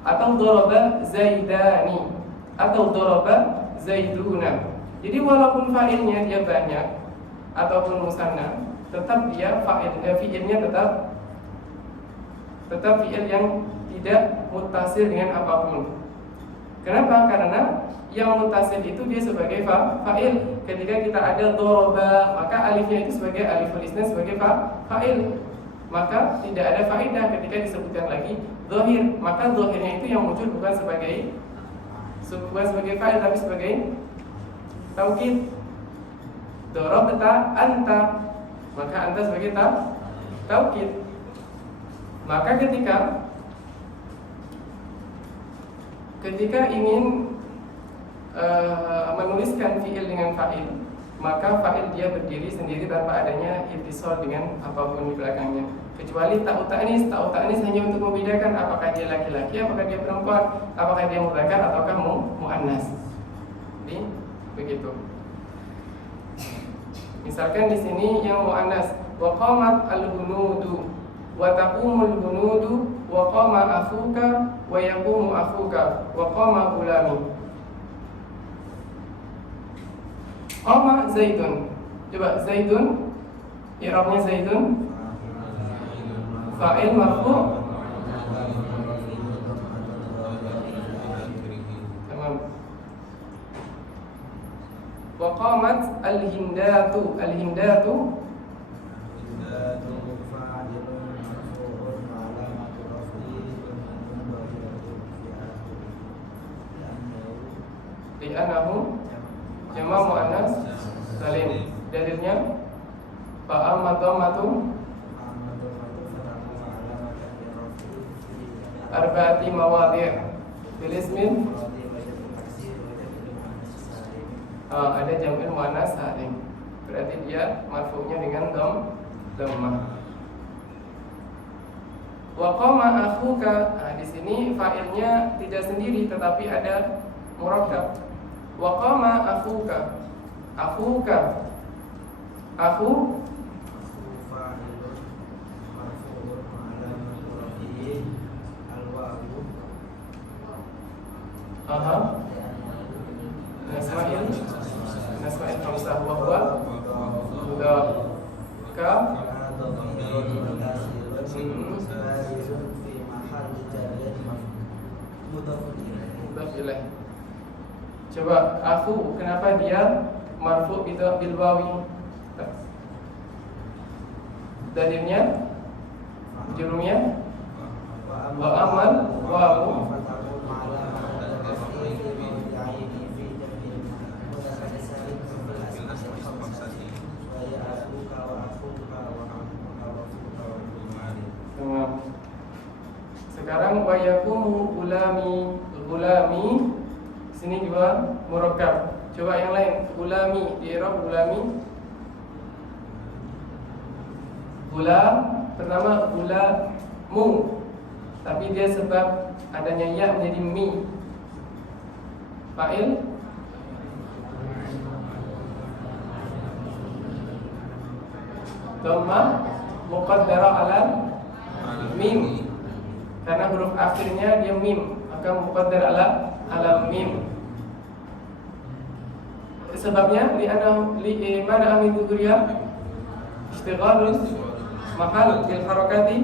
atau daraba Zaidani, atau daraba Zaiduna. Jadi walaupun fa'ilnya dia banyak ataupun musanna, tetap dia fi'ilnya tetap fi'il yang tidak muttasil dengan apapun. Kenapa? Karena yang muttasil itu dia sebagai fa'il. Ketika kita ada daraba, maka alifnya itu sebagai aliful isna, sebagai fa'il. Maka tidak ada faedah ketika disebutkan lagi zahir. Maka zahirnya itu yang muncul bukan sebagai fa'il, tapi sebagai taukid. Darabta anta, maka anta sebagai taukid. Maka ketika ingin menuliskan fi'il dengan fa'il, maka fa'il dia berdiri sendiri tanpa adanya ittisal dengan apapun di belakangnya, kecuali ta'u ta'nis. Ta'u ta'nis hanya untuk membedakan apakah dia laki-laki, apakah dia perempuan, apakah dia mudzakkar ataukah muannas. Jadi begitu. Misalkan di sini yang muannas, wa qamat al-hunudu wa taqumul hunudu wa qama akhuka wa yaqumu akhuka wa qama gulami. Qama Zaidun. Coba Zaidun, i'rabnya Zaidun fa'il marfu', al-hindatu. Al-hindatu li'annahu jama' muannas salim. Dalilnya fa amma dhammatu arba'ati mawadhi' fil ismin. Ada jam'il muannas salim, berarti dia marfu'nya dengan dhammah. Wa qama akhuka. Di sini fa'ilnya tidak sendiri tetapi ada murakkab. Wa qama akhuka. Akhuka, akhu Nasma'il khamsah wa huwa mudhaf ka mudhaf ilaih. Coba aku, kenapa dia marfu' bil wawi? Dalilnya jurumnya wa amal wawu Sekarang wa yakumu gulami sini juga murakkab. Coba yang lain, gulami di i'rab gulami. Gulam pertama gulamu, tapi dia sebab adanya ya menjadi mi. Fa'il dhammah muqaddara ala mim. Karena huruf akhirnya dia mim, maka muqaddar ala mim. Sebabnya li mana amin dzuriyah istighalul mahal bil harakati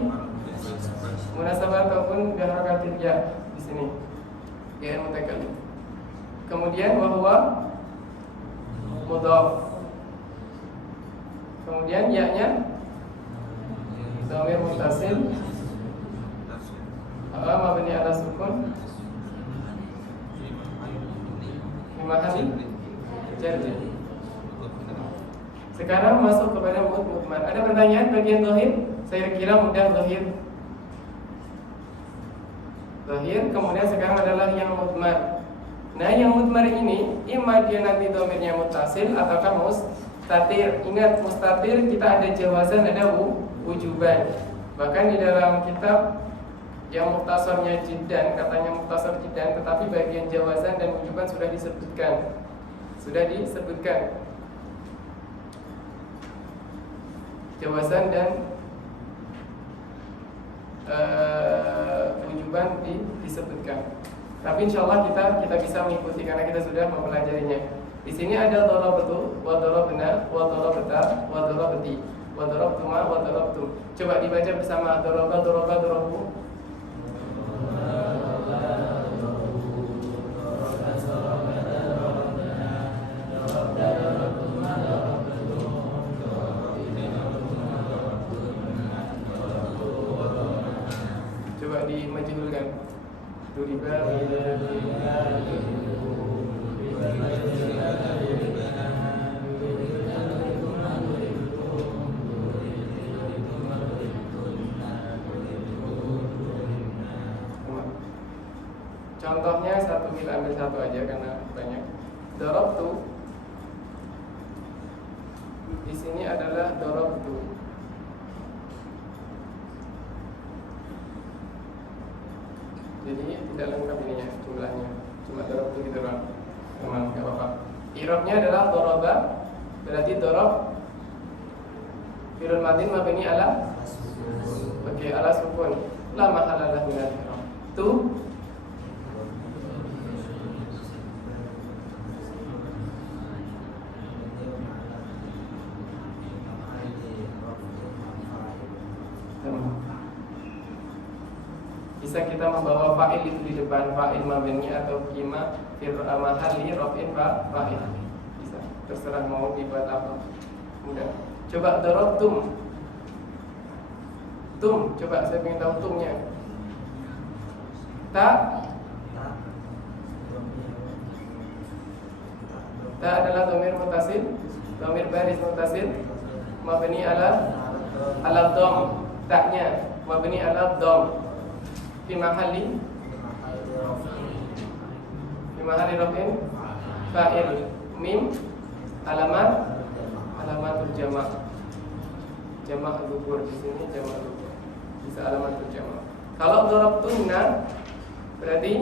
munasabah ataupun bi harakatil ya di sini. Ya mutakallim. Kemudian wa huwa mudhaf. Kemudian ya-nya dhamir muttasil mabni ala sukun fi mahalli jar. Sekarang masuk kepada mudmar. Ada pertanyaan bagian zahir? Saya kira mudah zahir. Zahir, kemudian sekarang adalah yang mudmar. Nah, yang mudmar ini imma dia nanti dhamirnya muttasil ataukah mustatir. Ingat, mustatir kita ada jawazan, ada wujuban. Bahkan di dalam kitab yang mukhtasarnya jiddan, katanya mukhtasar jiddan, tetapi bagian jawazan dan wujuban sudah disebutkan. Jawazan dan wujuban disebutkan. Tapi insyaallah kita bisa mengikuti karena kita sudah mempelajarinya. Di sini ada darabtu, wa darabna, wa darabta, wa darabti, wa darabtuma, wa darabtum. Coba dibaca bersama daraba, daraba, darabu. Coba dimajhulkan. Duriba contohnya satu, kita ambil satu aja karena banyak. Darabtu di sini adalah darabtu. Jadi tidak lengkap ininya jumlahnya, cuma darabtu gitu doang. Memang enggak apa-apa. I'rabnya adalah daraba, berarti darab fi'il madin mabni ala ala sukun. La mahala lahu min al-i'rab. Tu bisa kita membawa fa'il itu di depan, fa'il mabni atau kima fil mahalli raf'in fa'il. Bisa. terserah mau dibuat apa. Mudah. Coba darabtum. Tum, coba saya ingin tahu tumnya. Ta adalah dhamir muttasil, dhamir baris muttasil, mabni ala dhamm. Taknya mabni ala dhamm. Fi mahalli raf'in fa'il. Mim alamatul jama'. Jama' gugur di sini jama' gugur. Bisa alamatul jama'. Kalau darabtunna berarti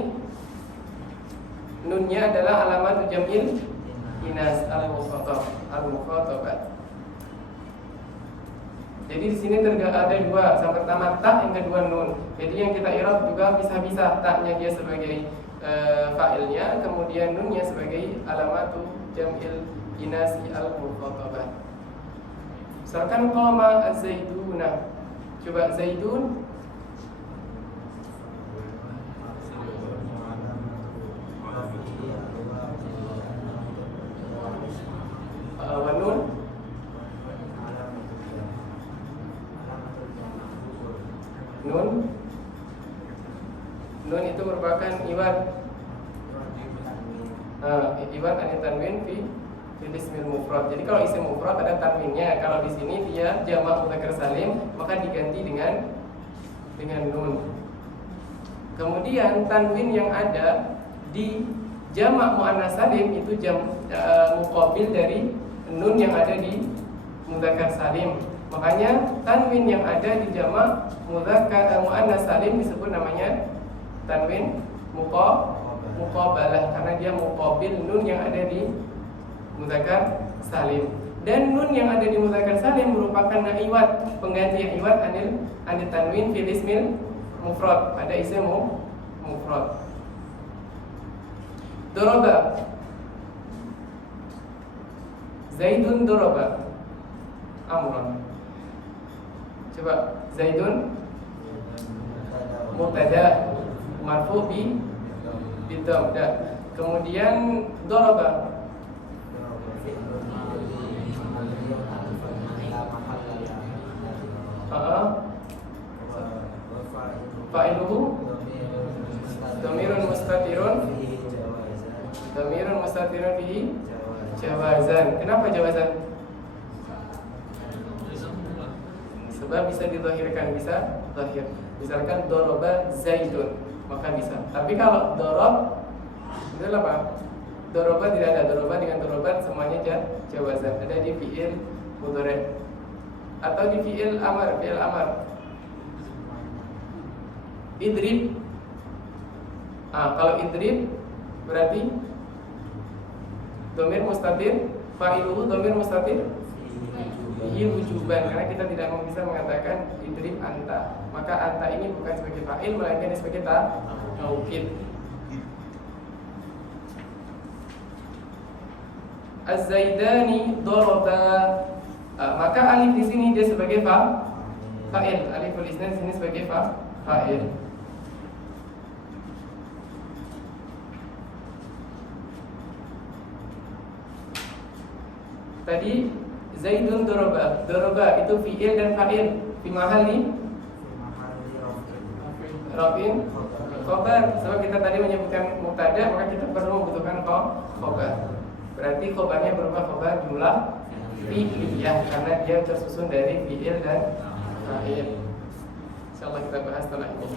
nunnya adalah alamatul jam'il inas al-mukhatabah. Jadi di sini ada dua, yang pertama ta, yang kedua nun. Jadi yang kita i'rab juga bisa-bisa, taknya dia sebagai fa'ilnya, kemudian nunnya sebagai alamatu jam'il inasi al-mukhatabah. Misalkan qama az-zaiduna. Coba zaidun wa nun nun itu merupakan iwad anit tanwin fi ismil mufrad. Jadi kalau isim mufrad ada tanwinnya. Kalau di sini dia jamak mudzakkar salim, maka diganti dengan nun. Kemudian tanwin yang ada di jamak muannas salim itu muqabil dari nun yang ada di mudzakkar salim. Makanya tanwin yang ada di jamak muannas salim disebut namanya tanwin muqabalah, karena dia muqabil nun yang ada di mudzakkar salim. Dan nun yang ada di mudzakkar salim merupakan iwad, pengganti iwad anil tanwin fil ismil mufrad, pada isim mufrad. Daraba, Zaidun daraba amran. Coba Zaidun mubtada marfu bi dhamm. Kemudian daraba fa'iluhu dhamirun mustatirun fihi jawazan. Kenapa jawazan? Sebab bisa dizahirkan, bisa zahir. Misalkan daraba zaidun, maka bisa. Tapi kalau darab itu apa? Daraba tidak ada. Daraba dengan darabat semuanya jawazan. Ada di fi'il mudhari' atau di fi'il amar, idrib. Kalau idrib berarti dhamir mustatir, fa'iluhu dhamir mustatir fihi wujuban, karena kita tidak bisa mengatakan idrib anta. Maka anta ini bukan sebagai fa'il, melainkan sebagai taukid. Az-zaidani daraba. Maka alif di sini dia sebagai fa'il. Aliful isnan di sini sebagai fa'il. Tadi Zaidun daraba. Daraba itu fi'il dan fa'il. Fi mahalli raf'in khabar. Sebab kita tadi menyebutkan mubtada, maka kita perlu membutuhkan khabar. Berarti khabarnya berupa khabar jumlah fi'liyah, karena dia tersusun dari fi'il dan fa'il. Insyaallah kita bahas setelah ini.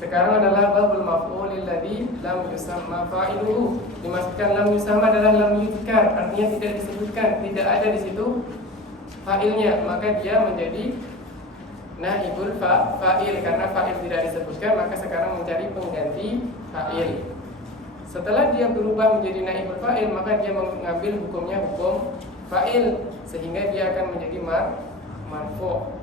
Sekarang adalah babul maf'ulil ladzi lam yusamma fa'iluhu. Dimaksudkan lam yusamma adalah lam yuzkar, artinya tidak disebutkan, tidak ada di situ fa'ilnya, maka dia menjadi naibul fa'il. Karena fa'il tidak disebutkan, maka sekarang mencari pengganti fa'il. Setelah dia berubah menjadi naibul fa'il, maka dia mengambil hukumnya hukum fa'il, sehingga dia akan menjadi marfu'.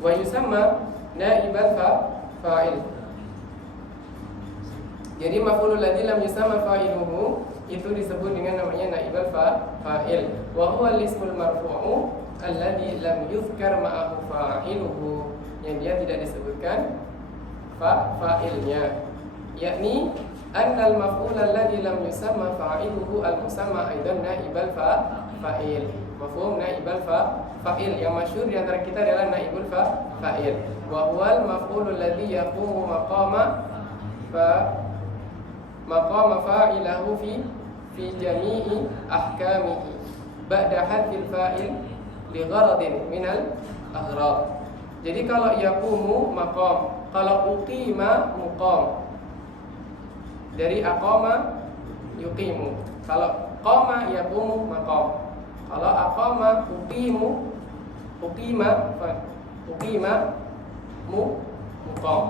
Wa yusamma naibal fa'il. Jadi maf'ulul ladzi lam yusamma fa'iluhu itu disebut dengan namanya naibul fa'il. Wa huwa al-ismul marfu'u alladzi lam yuzkar ma'ahu fa'iluhu, yang dia tidak disebutkan fa'ilnya, yakni annal maf'ul alladzi lam yusamma fa'iluhu al-musamma aidan naibul fa'il. Mafhum naibul fa'il yang masyhur di antara kita adalah naibul fa'il. Wa huwal maf'ulul ladzi yaqumu maqama fa'ilahu fi jami'i ahkamihi ba'da hadfil fa'il li gharadin minal aghrad. Jadi kalau yaqumu maqam, kalau uqima muqam. Dari aqama yuqimu. Kalau qama yaqumu maqam. Kalau aqama uqima muqam.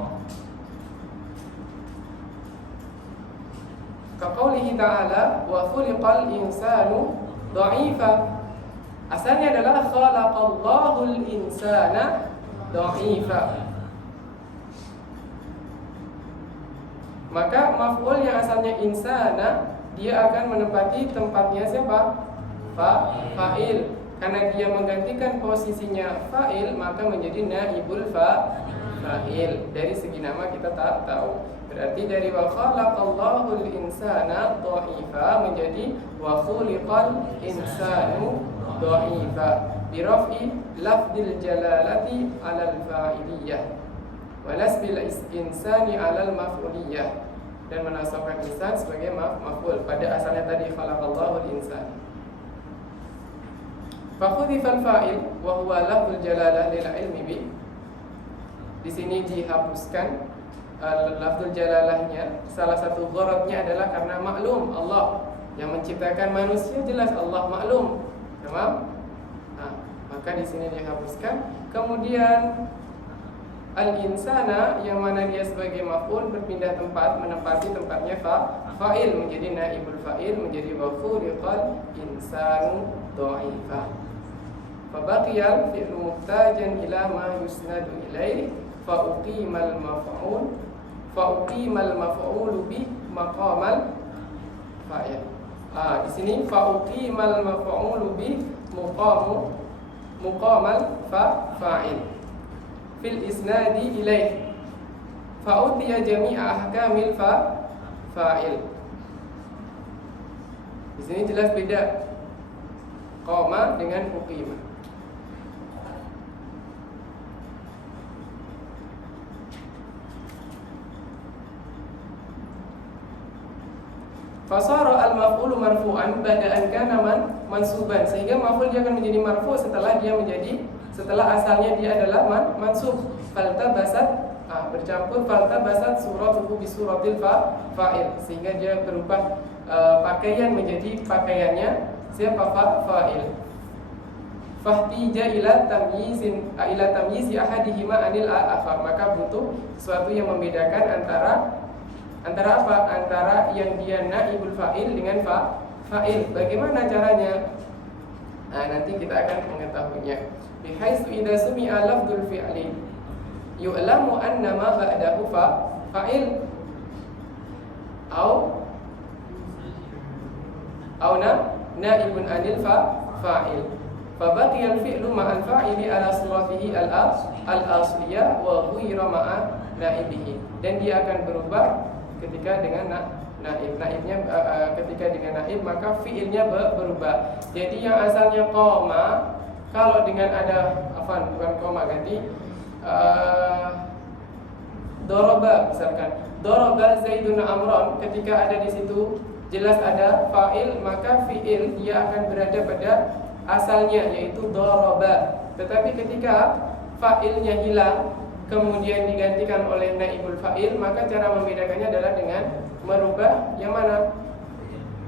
Kaqaulihi ta'ala wa khuliqal insanu dha'ifa. Asalnya adalah khalaqallahul insana dha'ifa. Maka maf'ul yang asalnya insana, dia akan menempati tempatnya siapa? Fa'il. Karena dia menggantikan posisinya fa'il, maka menjadi naibul fa'il. Dari segi nama kita tak tahu. Berarti dari wa khalaqallahul insana dha'ifa menjadi wa khuliqal insanu dha'ifa bi raf'i lafdil jalalati 'alal fa'iliyah wa nasbil insani 'alal maf'uliyah, dan menasabkan insan sebagai maf'ul pada asalnya tadi khalaqallahul insan. Fa khudifal fa'il wa huwa lafdul jalalah lil ilmi bi. Di sini dihapuskan lafzul jalalahnya. Salah satu gharadnya adalah karena maklum Allah yang menciptakan manusia, jelas Allah maklum. Tamam? Maka di sini dihapuskan. Kemudian al-insana yang mana dia sebagai maf'ul berpindah tempat, menempati tempatnya fa'il menjadi naibul fa'il, menjadi wa khuliqal insanu dha'ifa. Fa baqiyal fi'lu muhtajan ila ma yusnadu ilaihi fa uqimal maf'ul bi maqamal fa'il. Di sini fa uqimal maf'ul bi muqamal fa'il fil isnadi ilaih fa utiya jami'a ahkamil fa'il. Di sini jelas beda qama dengan uqima. Fasara al-maf'ulu marfu'an ba'da an kana mansuban, sehingga maf'ul dia akan menjadi marfu' setelah asalnya dia adalah mansub. Faltabasat bercampur faltabasat suratuhu bi suratil fa'il, sehingga dia berubah pakaian menjadi pakaiannya siapa fa'il. Fahtija ila tamyizi ahadihima anil akhar, maka butuh sesuatu yang membedakan antara apa? Antara yang dia naibul fa'il dengan fa'il. Bagaimana caranya? Nanti kita akan mengetahuinya. Bihaitsu idza sumi'a lafdzul fi'li yu'lamu anna ma ba'dahu fa'il au naibun anil fa'il. Fa baqiya al-fi'lu ma'al fa'ili ala suratihi al-asliyah wa ghayra ma'a naibihi. Dan dia akan berubah ketika dengan naibnya ketika dengan naib maka fiilnya berubah. Jadi yang asalnya qoma, kalau dengan ada bukan qoma ganti doroba, misalkan doroba Zaidun Amron, ketika ada di situ jelas ada fa'il, maka fiil dia akan berada pada asalnya yaitu doroba. Tetapi ketika fa'ilnya hilang kemudian digantikan oleh naibul fa'il, maka cara membedakannya adalah dengan merubah yang mana?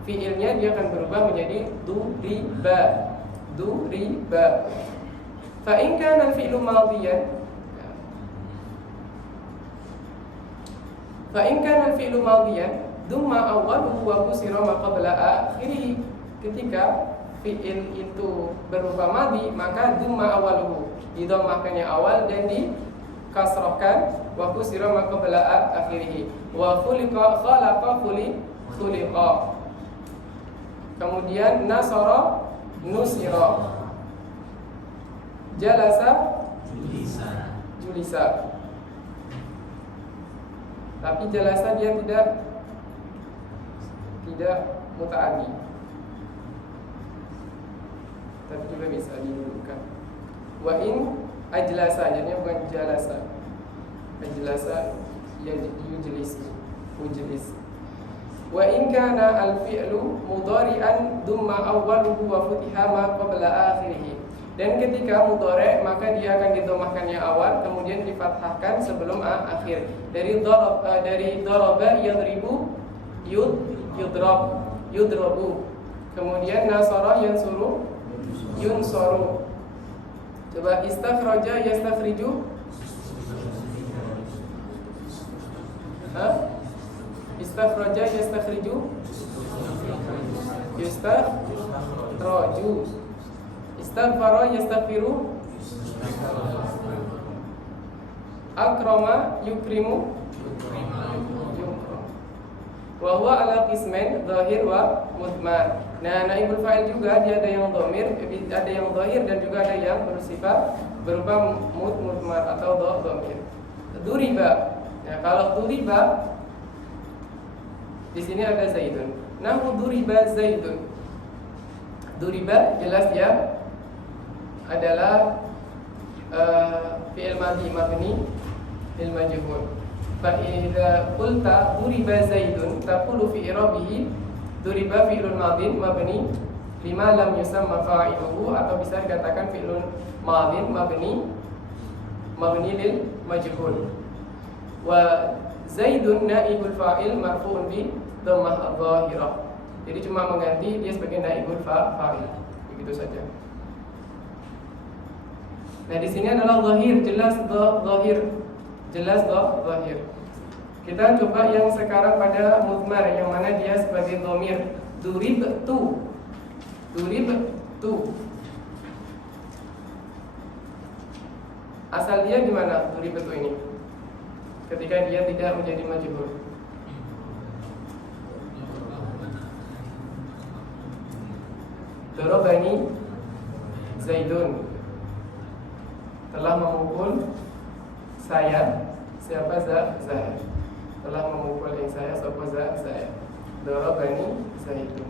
Fi'ilnya dia akan berubah menjadi duriba. Fa in kana al-fi'lu madiyan dumma awwaluhu wa kusira ma qabla akhirih. Ketika fi'il itu berupa madi, maka dumma awwaluhu, didhammahkannya awal dan kasrohkan wa kusira ma qabla akhirih. Wa khalaqa khuliqa. Kemudian nasara nusira. Jalasa julisa. Tapi jalasa dia tidak muta'addi. Tapi juga bisa didudukkan. Wa in ajlasa, jadinya bukan jalasa. Ajlasa yujlis. Wa in kana al-fi'lu mudhari'an dumma awwaluhu wa futiha ma qabla akhirih. Dan ketika mudhari' maka dia akan didomahkan yang awal kemudian difathahkan sebelum akhir. Dari daraba yadribu yudrabu. Kemudian nasara yansuru yunsaru. Coba istakhraja yastakhriju. Istakhraja yastakhriju. Yastakhraju. Istaghfara yastaghfiru. Akrama yukrimu. Wa huwa ala qismain dhahir wa mudmar. Nah, naibul fa'il juga dia ada yang dhamir, ada yang dhahir dan juga ada yang bersifat berupa mudmar atau dhamir. Duriba. Nah, kalau duriba di sini ada zaidun. Nahu duriba zaidun. Duriba jelas dia adalah fi'il madhi mabni lil majhul. Fa idza qulta duriba zaidun taqulu fi i'rabihi duriba fi'lun madhin mabni lima lam yusamma fa'iluhu, atau bisa dikatakan fi'lun madhin mabni lil majhul. Wa zaidun naibul fa'il marfu'un bi dhammah adh-dhahirah. Jadi cuma mengganti dia sebagai naibul fa'il. Begitu saja. Nah, di sini adalah zahir, jelas zahir. Kita coba yang sekarang pada mudmar yang mana dia sebagai dhamir. Duribtu. Asal dia gimana duribtu ini? Ketika dia tidak menjadi majhul. Darabani Zaidun. Telah memukul saya. Siapa Zaid? Telah memukul yang saya. Siapa Zaid? Darabani Zaidun.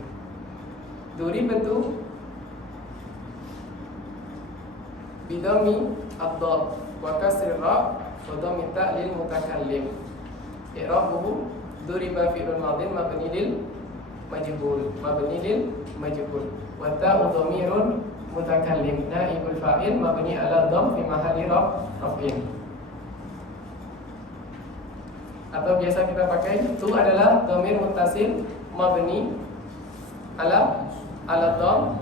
Duribtu bidami ad-dad wa kasri ra wa dhammi ta lil mutakallim. I'rabuhu duriba fi'lun madhin mabni lil majhul. Wa ta'u dhamirun mutakallim naibul fa'il mabni ala dhamm fi mahalli raf'in. Atau biasa kita pakai itu adalah dhamir muttasil mabni ala dhamm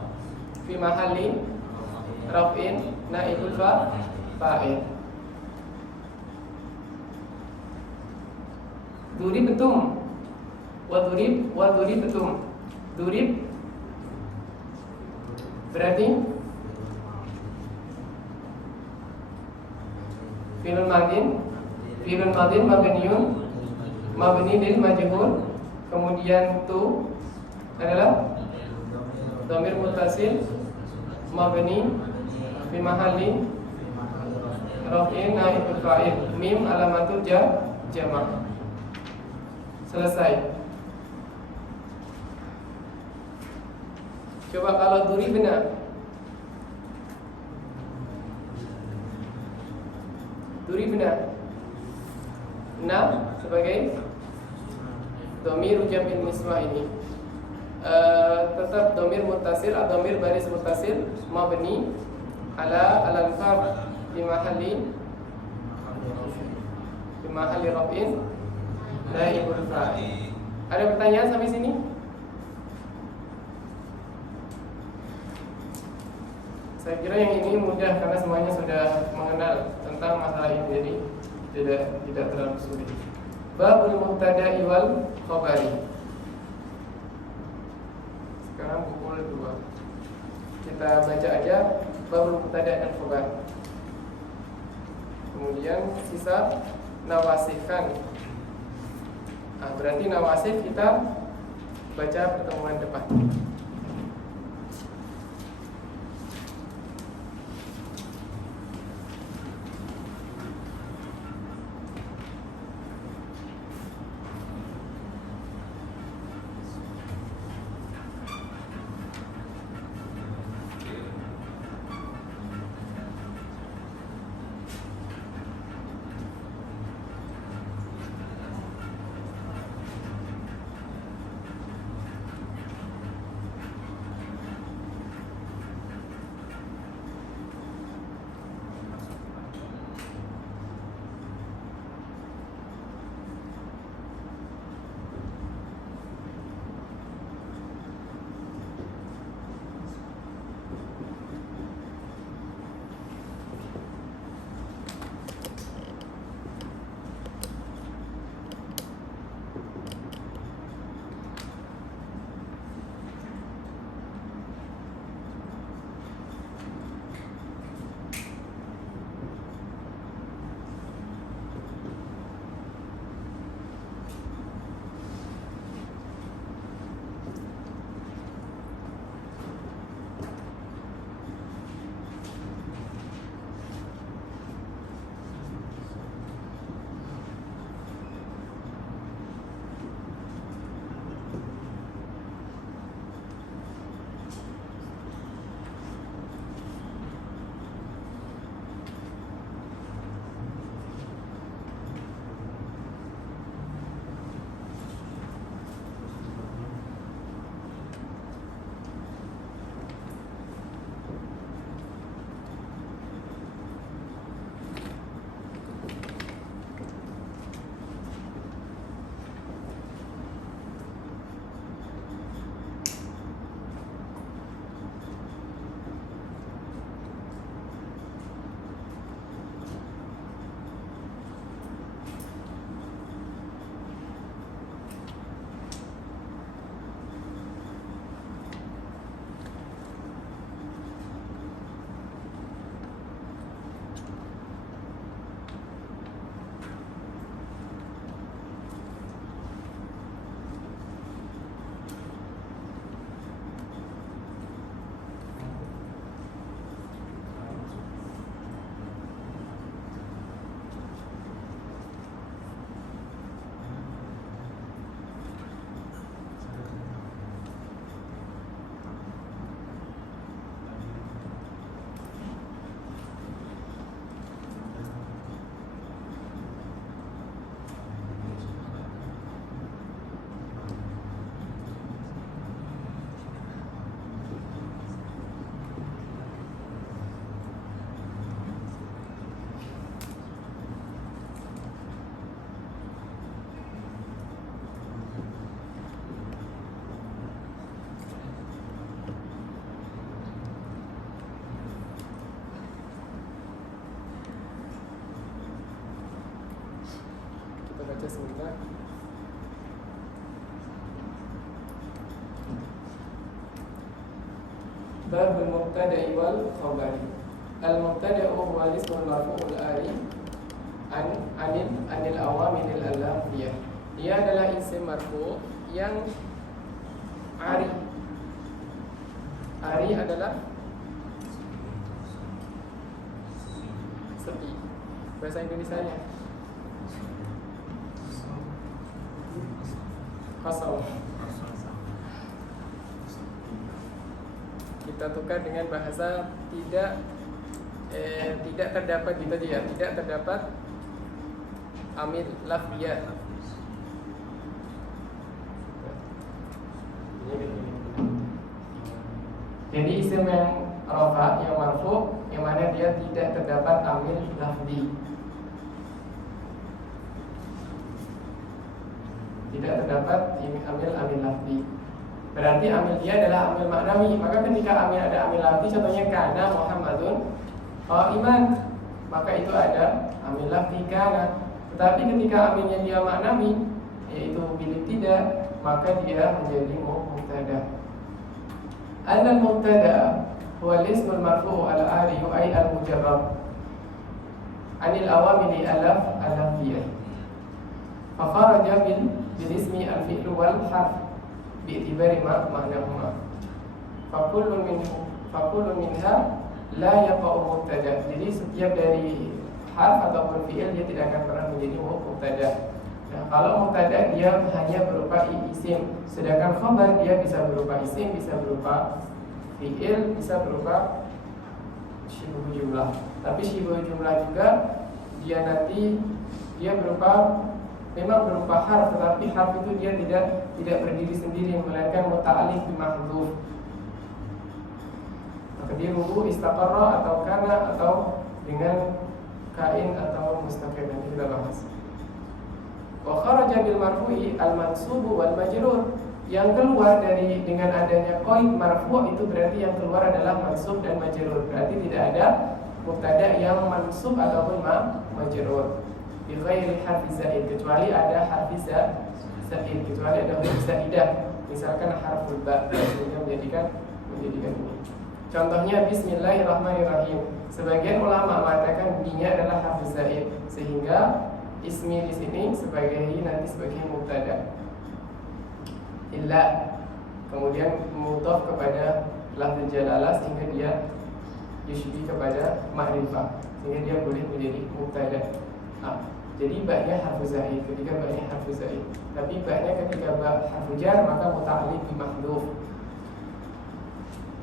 fi mahalli raf'in naibul fa'il. Duribtum wa duribtum. Durib berarti fi'lun madhin mabni lil majhul. Kemudian tu adalah dhamir muttasil mabni fi mahalli raf'in naibul fa'il. Mim alamatul jama'. Selesai. Coba kalau duribna na sebagai dhamir jam'il niswah ini tetap dhamir muttasil atau dhamir baris muttasil mabni ala al-far di mahalli raf'in naibul fa'il. Ada pertanyaan sampai sini? Saya kira yang ini mudah karena semuanya sudah mengenal tentang masalah ini, jadi tidak terlalu sulit. Babul mubtada'i wal khabari. Sekarang pukul 2. Kita baca aja babul mubtada' dan khabar. Kemudian sisa nawasifan. Nah, berarti nawasif kita baca pertemuan depan. Baca sebentar. Babul mubtada'i wal khabari. Al-mubtada'u huwa ismul marfu'ul ari anil awamilil alafiyah. Dia adalah isim marfu' yang ari. Ari adalah sepi. Bahasa Indonesianya kosong. Kita tukar dengan bahasa tidak terdapat gitu aja ya, tidak terdapat amil lafziyah. Jadi isim yang rafa, yang marfu, yang mana dia tidak terdapat amil lafzi. Tidak terdapat amil lafzi. Berarti amil dia adalah amil maknawi. Maka ketika ada amil lafzi, contohnya kana Muhammadun qaiman, maka itu ada amil lafzi kana. Tetapi ketika amilnya dia maknawi, yaitu bil tidak, maka dia menjadi mubtada. Al-mubtada huwa al-ismul marfu' al-ari ay al-mujarrad. anil awamili alafiyah. Fakharaja bil ismi al-fi'l wal harf bi'tibari ma'nahuma. Fakullun minha la yaqa'u mubtada. Jadi setiap dari harf ataupun fi'il dia tidak akan pernah menjadi mubtada. Nah, kalau mubtada dia hanya berupa isim, sedangkan khabar dia bisa berupa isim, bisa berupa fi'il, bisa berupa syibhu jumlah. Tapi syibhu jumlah juga dia memang berupa harf, tetapi harf itu dia tidak berdiri sendiri, melainkan muta'alliq bi mahdhuf. Maka dia rubu istaqarra atau kana atau dengan kain atau mustaqil. Nanti kita bahas. Wa kharaja bil marfu'i al mansub wal majrur. Yang keluar dengan adanya qaid marfu' itu berarti yang keluar adalah mansub dan majrur. Berarti tidak ada mubtada yang mansub ataupun majrur. Bi ghairi harfi zaid, kecuali ada harfi zaid, kecuali ada huruf zaidah. Misalkan harful ba sehingga menjadikan ini. Contohnya bismillahirrahmanirrahim. Sebagian ulama mengatakan bunyinya adalah harf zaid, sehingga ismi di sini nanti sebagai mubtada. Illa kemudian mudhaf kepada lafzul jalalah sehingga dia yushbi kepada ma'rifah, sehingga dia boleh menjadi mubtada. Jadi ba-nya harf zaid ketika ba-nya harf zaid. Tapi ba-nya ketika ba harf jar maka muta'alliq bi mahdhuf.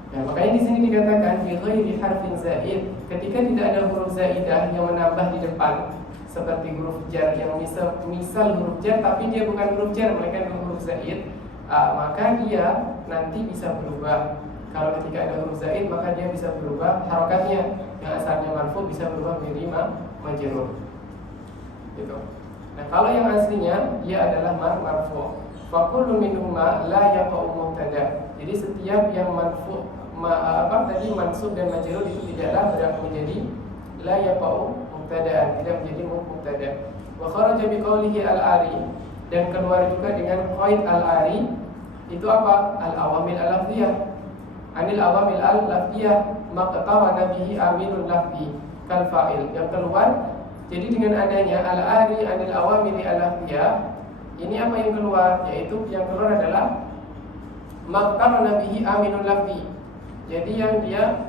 Nah, makanya di sini dikatakan bi ghairi harfin zaid, ketika tidak ada huruf zaidah yang menambah di depan seperti huruf jar yang misal huruf jar tapi dia bukan huruf jar melainkan huruf zaid, maka dia nanti bisa berubah. Kalau ketika ada huruf zaid maka dia bisa berubah harokatnya, yang asalnya marfu bisa berubah menjadi majrur. Gitu. Nah, kalau yang aslinya dia adalah marfu. Fa kullu minhuma la yaqa'u mubtada. Jadi setiap yang mansub dan majrur itu tidaklah menjadi la yaqa'u mubtada'an, tidak menjadi mubtada. Wa kharaja bi qawlihi al-ari, dan keluar juga dengan qaid al-ari itu apa? Al-awamil al-lafziyah. Anil awamil al-lafziyah maqtara bihi aminul lafzi kal fa'il. Yang keluar jadi dengan adanya al-ari anil awamil al-lafziyah, ini apa yang keluar? Yaitu yang keluar adalah maqtara bihi aminul lafzi. Jadi yang dia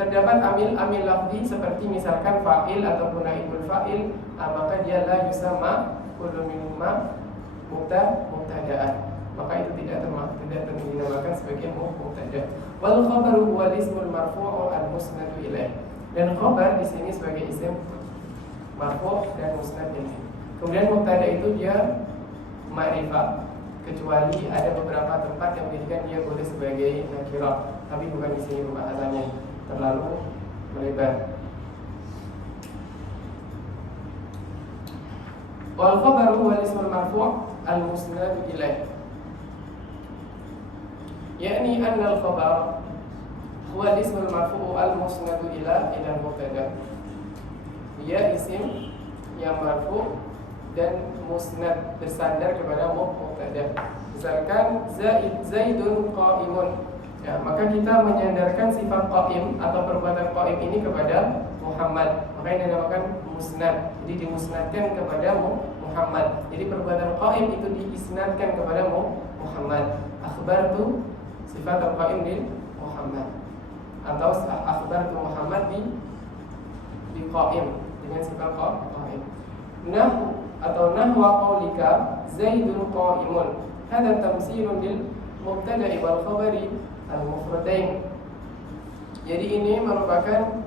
terdapat amil lafzi seperti misalkan fa'il ataupun naibul fa'il, maka dia la yusamma kullu minhuma mubtada'an. Maka itu tidak dinamakan sebagai mubtada. Wal khabaru huwa ismul marfu' al musnad ilaih. Dan khabar di sini sebagai isim marfu' dan musnad ilaih. Kemudian mubtada itu dia ma'rifah, kecuali ada beberapa tempat yang menjadikan dia boleh sebagai nakirah, tapi bukan di sini pembahasannya, terlalu melebar. Wal khabaru wal ismul marfu' al musnad ilaih, yakni anna al khabar huwa al ismul marfu' al musnad ila mubtada. Dia isim yang marfu' dan musnad bersandar kepada mubtada. Misalkan Zaidun qa'imun, ya, maka kita menyandarkan sifat qa'im atau perbuatan qa'im ini kepada Muhammad, maka ini dinamakan musnad. Jadi dimusnadkan kepada Muhammad. Jadi perbuatan qa'im itu diisnadkan kepada Muhammad. Akhbartu sifat qa'im di Muhammad, atau akhbartu Muhammad di qa'im dengan sifat qa'im. Nahwa qaulika Zaidun qa'imun, hadha tamsilun lil mubtada'i wal khabari al mufradain. Jadi ini merupakan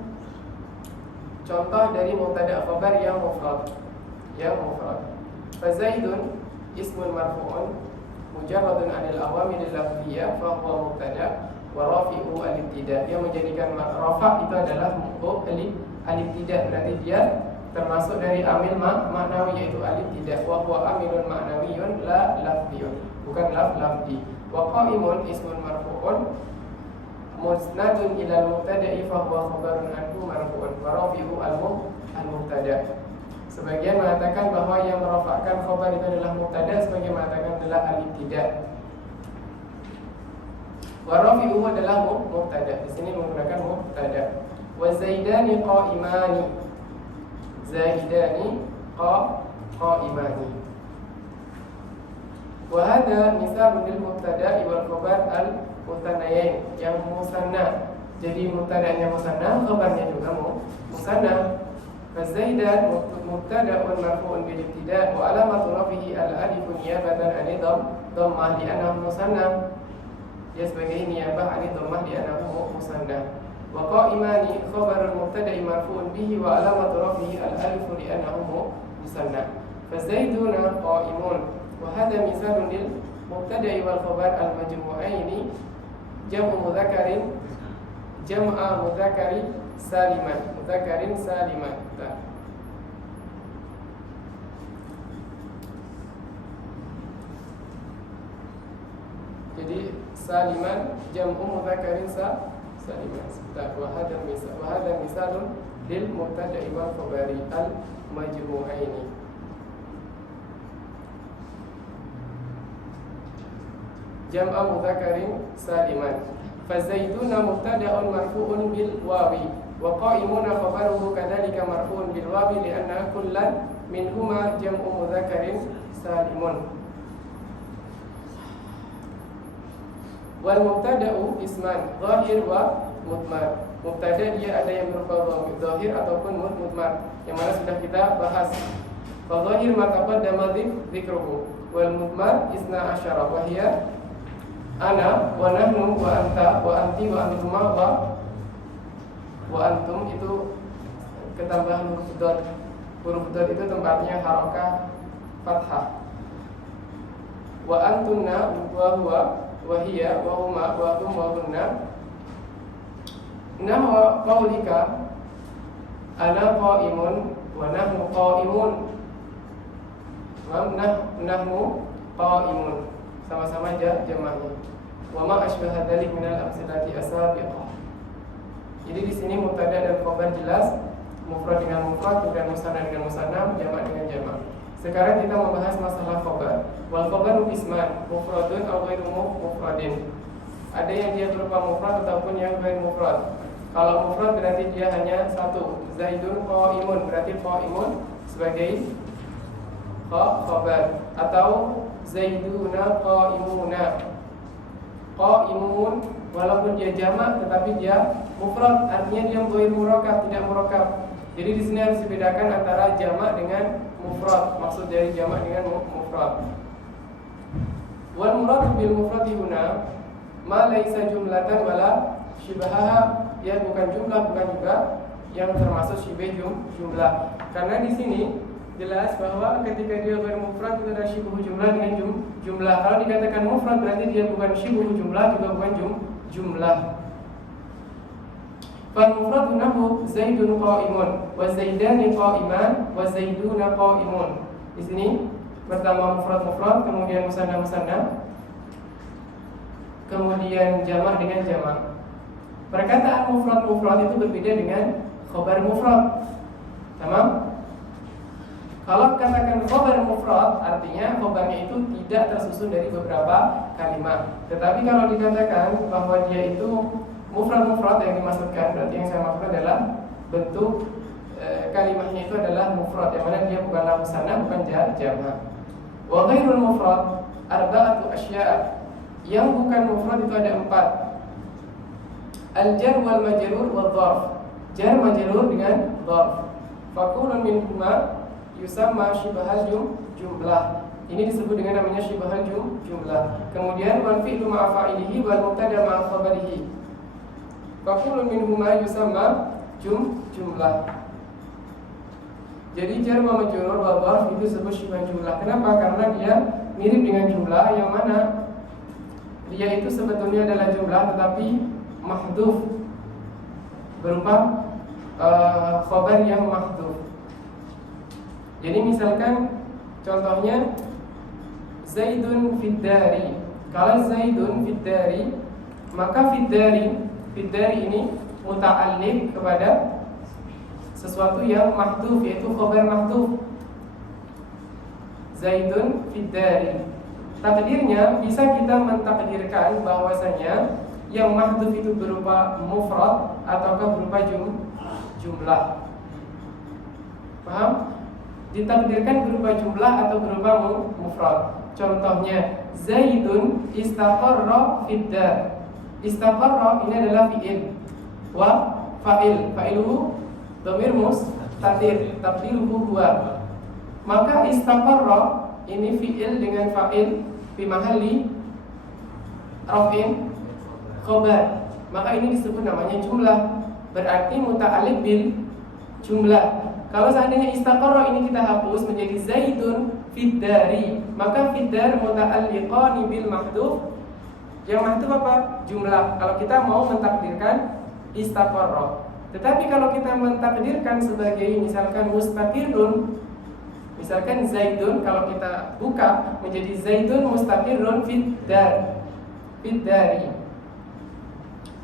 contoh dari mubtada' khabar yang mufrad. Fa Zaidun ismun marfu'un mujarradun 'anil awamil lafziyah fa huwa mubtada' wa rafi'u al-ibtida'. Dia menjadikan rafa' itu adalah al-ibtida', berarti dia termasuk dari amil maknawi yaitu al-ibtida'. Wa huwa amilun ma'nawiyun la lafziyun, bukan lafzi. Wa qa'imun ismun marfu'un musnadun ila al-mubtada'i fa huwa khabarun anhu marfu'un wa rafi'u al-mubtada'. Sebagian mengatakan bahwa yang merafa'kan khabar itu adalah mubtada, sebagian mengatakan adalah al-ibtida'. Wa rafi'u adalah mubtada. Di sini menggunakan mubtada. Wa zaidani qa'imani. zaidani qa'imani. Wa hadha misalun lil mubtada'i wal khabar al muthanayain, yang musanna. Jadi mubtada'nya musanna, khabarnya juga musanna. Fazaidan mubtada'un marfu'un bil ibtida' wa alamatu rafihi al alif niyabatan an dhammah li annahu musanna. Dia sebagai niyabah an dhammah li annahu musanna. Wa qa'imani khabarul mubtada'i marfu'un bihi wa alamatu rafihi al alif li annahu musanna. Fazaiduna qa'imun. Wa hadha misalun lil mubtada'i wal khabar al majmu'aini jam'u mudzakarin jam'a mudzakari saliman, mudzakarin saliman. Jadi saliman jam'u mudzakarin saliman. Wa hadha misalun lil mubtada'i wal khabari al majmu'aini. Jam'a mudzakarin saliman. Fazaiduna mubtada'un marfu'un bil wawi wa qa'imuna khabaruhu kadzalika marfu'un bil wawi li'anna kullan minhuma jam'u mudzakarin salimun. Wal mubtada'u isman zahir wa mudmar. Mubtada dia ada yang berupa zahir ataupun mudmar, yang mana sudah kita bahas. Fa zahir ma taqaddama dzikruhu wal mudmar isna asyara wa hiya ana wa nahnu wa anta wa anti wa antuma wa antum. Itu ketambahan huruf dot. Huruf dot itu tempatnya harakah fathah. Wa antunna wa huwa wa hiya wa huma wa hum wa hunna. Nahwa qaulika ana qa'imun wa nahnu qa'imun. Nahnu qa'imun sama-sama jama'nya. Wa ma asbaha dzalik minal amsilati asabiqah. Jadi di sini mubtada dan khabar jelas, mufrad dengan mufrad, kemudian musanna dengan musanna, jamak dengan jamak. Sekarang kita membahas masalah khabar. Wal khabaru isman, mufradun aw ghairu mufradin. Ada yang dia berupa mufrad ataupun yang ghairu mufrad. Kalau mufrad berarti dia hanya satu. Zaidun qa'imun, berarti qa'imun sebagai khabar, atau zaiduna qa'imuna. Qa'imun walaupun dia jamak tetapi dia mufrad, artinya dia ghairu murakkab, tidak murakkab. Jadi di sini harus dibedakan antara jamak dengan mufrad. Maksud dari jamak dengan mufrad. Wal murad bil mufrad huna ma laisa jumlatan wala shibahaha. Ya bukan jumlah, bukan juga yang termasuk syibah jumlah. Karena di sini jelas bahwa ketika dia bermufrad itu ada syibah jumlah dengan jumlah. Kalau dikatakan mufrad berarti dia bukan syibah jumlah, juga bukan jumlah. Fal mufrad nahu zaidun qa'imun wa zaidani qa'iman wa zaiduna qa'imun. Di sini pertama mufrad, kemudian musanna, kemudian jamak dengan jamak. Perkataan mufrad itu berbeda dengan khabar mufrad. Tamam? Kalau katakan khabar mufrad, artinya khabarnya itu tidak tersusun dari beberapa kalimat. Tetapi kalau dikatakan bahwa dia itu mufrad yang dimaksudkan, berarti yang saya maksud adalah bentuk kalimatnya itu adalah mufrad, yang mana dia bukanlah musanna, bukan jamak. Wa ghairul mufrad arba'atu asya'. Yang bukan mufrad itu ada 4. Al-jar wal majrur wal dharf. Jar majrur dengan dharf. Faqulun minhuma yusamma syibahal jumlah. Ini disebut dengan namanya syibahal jumlah. Kemudian wal fi'lu ma'a fa'ilihi wal mubtada ma'a khabarihi. Faqulun minhuma yusamma jumlah. Jadi jar wa majrur wal dharf itu disebut syibahal jumlah. Kenapa? Karena dia mirip dengan jumlah, yang mana dia itu sebetulnya adalah jumlah tetapi mahdhuf, berupa khabar yang mahdhuf. Jadi misalkan contohnya Zaidun fid dari. Kalau Zaidun fid dari, maka fid dari ini muta'alliq kepada sesuatu yang mahdhuf, yaitu khabar mahdhuf. Zaidun fid dari. Takdirnya bisa kita mentakdirkan bahwasanya yang mahdhuf itu berupa mufrad ataukah berupa jumlah. Paham? Ditakdirkan berupa jumlah atau berupa mufrad. Contohnya, Zaidun istaqarra fid dar. Istaqarra ini adalah fi'il wa fa'il. Fa'iluhu dhamir mustatir, taqdiruhu huwa. Maka istaqarra ini fi'il dengan fa'il fi mahalli raf'in khabar. Maka ini disebut namanya jumlah. Berarti muta'alliq bil jumlah. Kalau seandainya istaqarra ini kita hapus menjadi Zaidun fid dari, maka fid dar muta'alliqan bil mahdhuf. Yang mahdhuf apa? Jumlah. Kalau kita mau mentakdirkan istaqarra. Tetapi kalau kita mentakdirkan sebagai misalkan mustaqirrun, misalkan Zaidun, kalau kita buka menjadi Zaidun mustaqirrun fid dar, fid dari.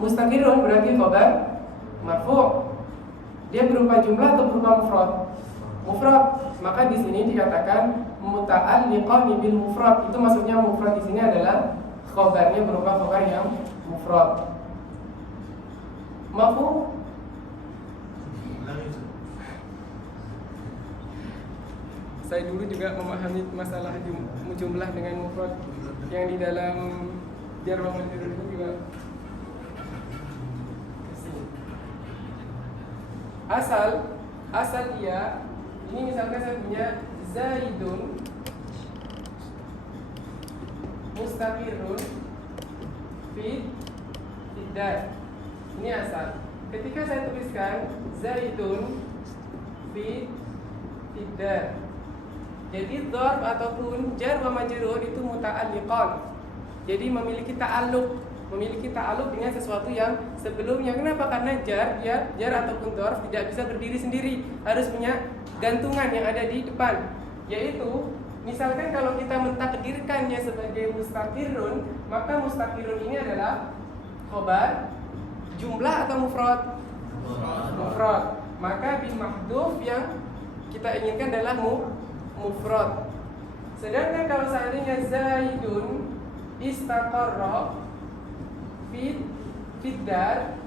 Mustaqirrun berarti khabar marfu'. Dia berupa jumlah atau berupa mufrad? Mufrad. Maka di sini dikatakan muta'alliqan bil mufrad. Itu maksudnya mufrad di sini adalah khabarnya berupa khabar yang mufrad. Mafhum? Saya dulu juga memahami masalah jumlah dengan mufrad yang di dalam jar wa majrur itu juga. Asal dia ini misalkan saya punya Zaidun mustaqirrun fid dar. Ini asal. Ketika saya tuliskan Zaidun fid dar, jadi dzarf ataupun jar wa majrur itu muta'alliqan. Jadi memiliki ta'alluq dengan sesuatu yang sebelumnya. Kenapa? Karena jar ataupun dzarf tidak bisa berdiri sendiri, harus punya gantungan yang ada di depan. Yaitu misalkan kalau kita mentakdirkannya sebagai mustaqirrun, maka mustaqirrun ini adalah khabar jumlah atau mufrad? Mufrad. Maka bil mahdhuf yang kita inginkan adalah mufrad. Sedangkan kalau seandainya Zaidun istaqarra fid dar,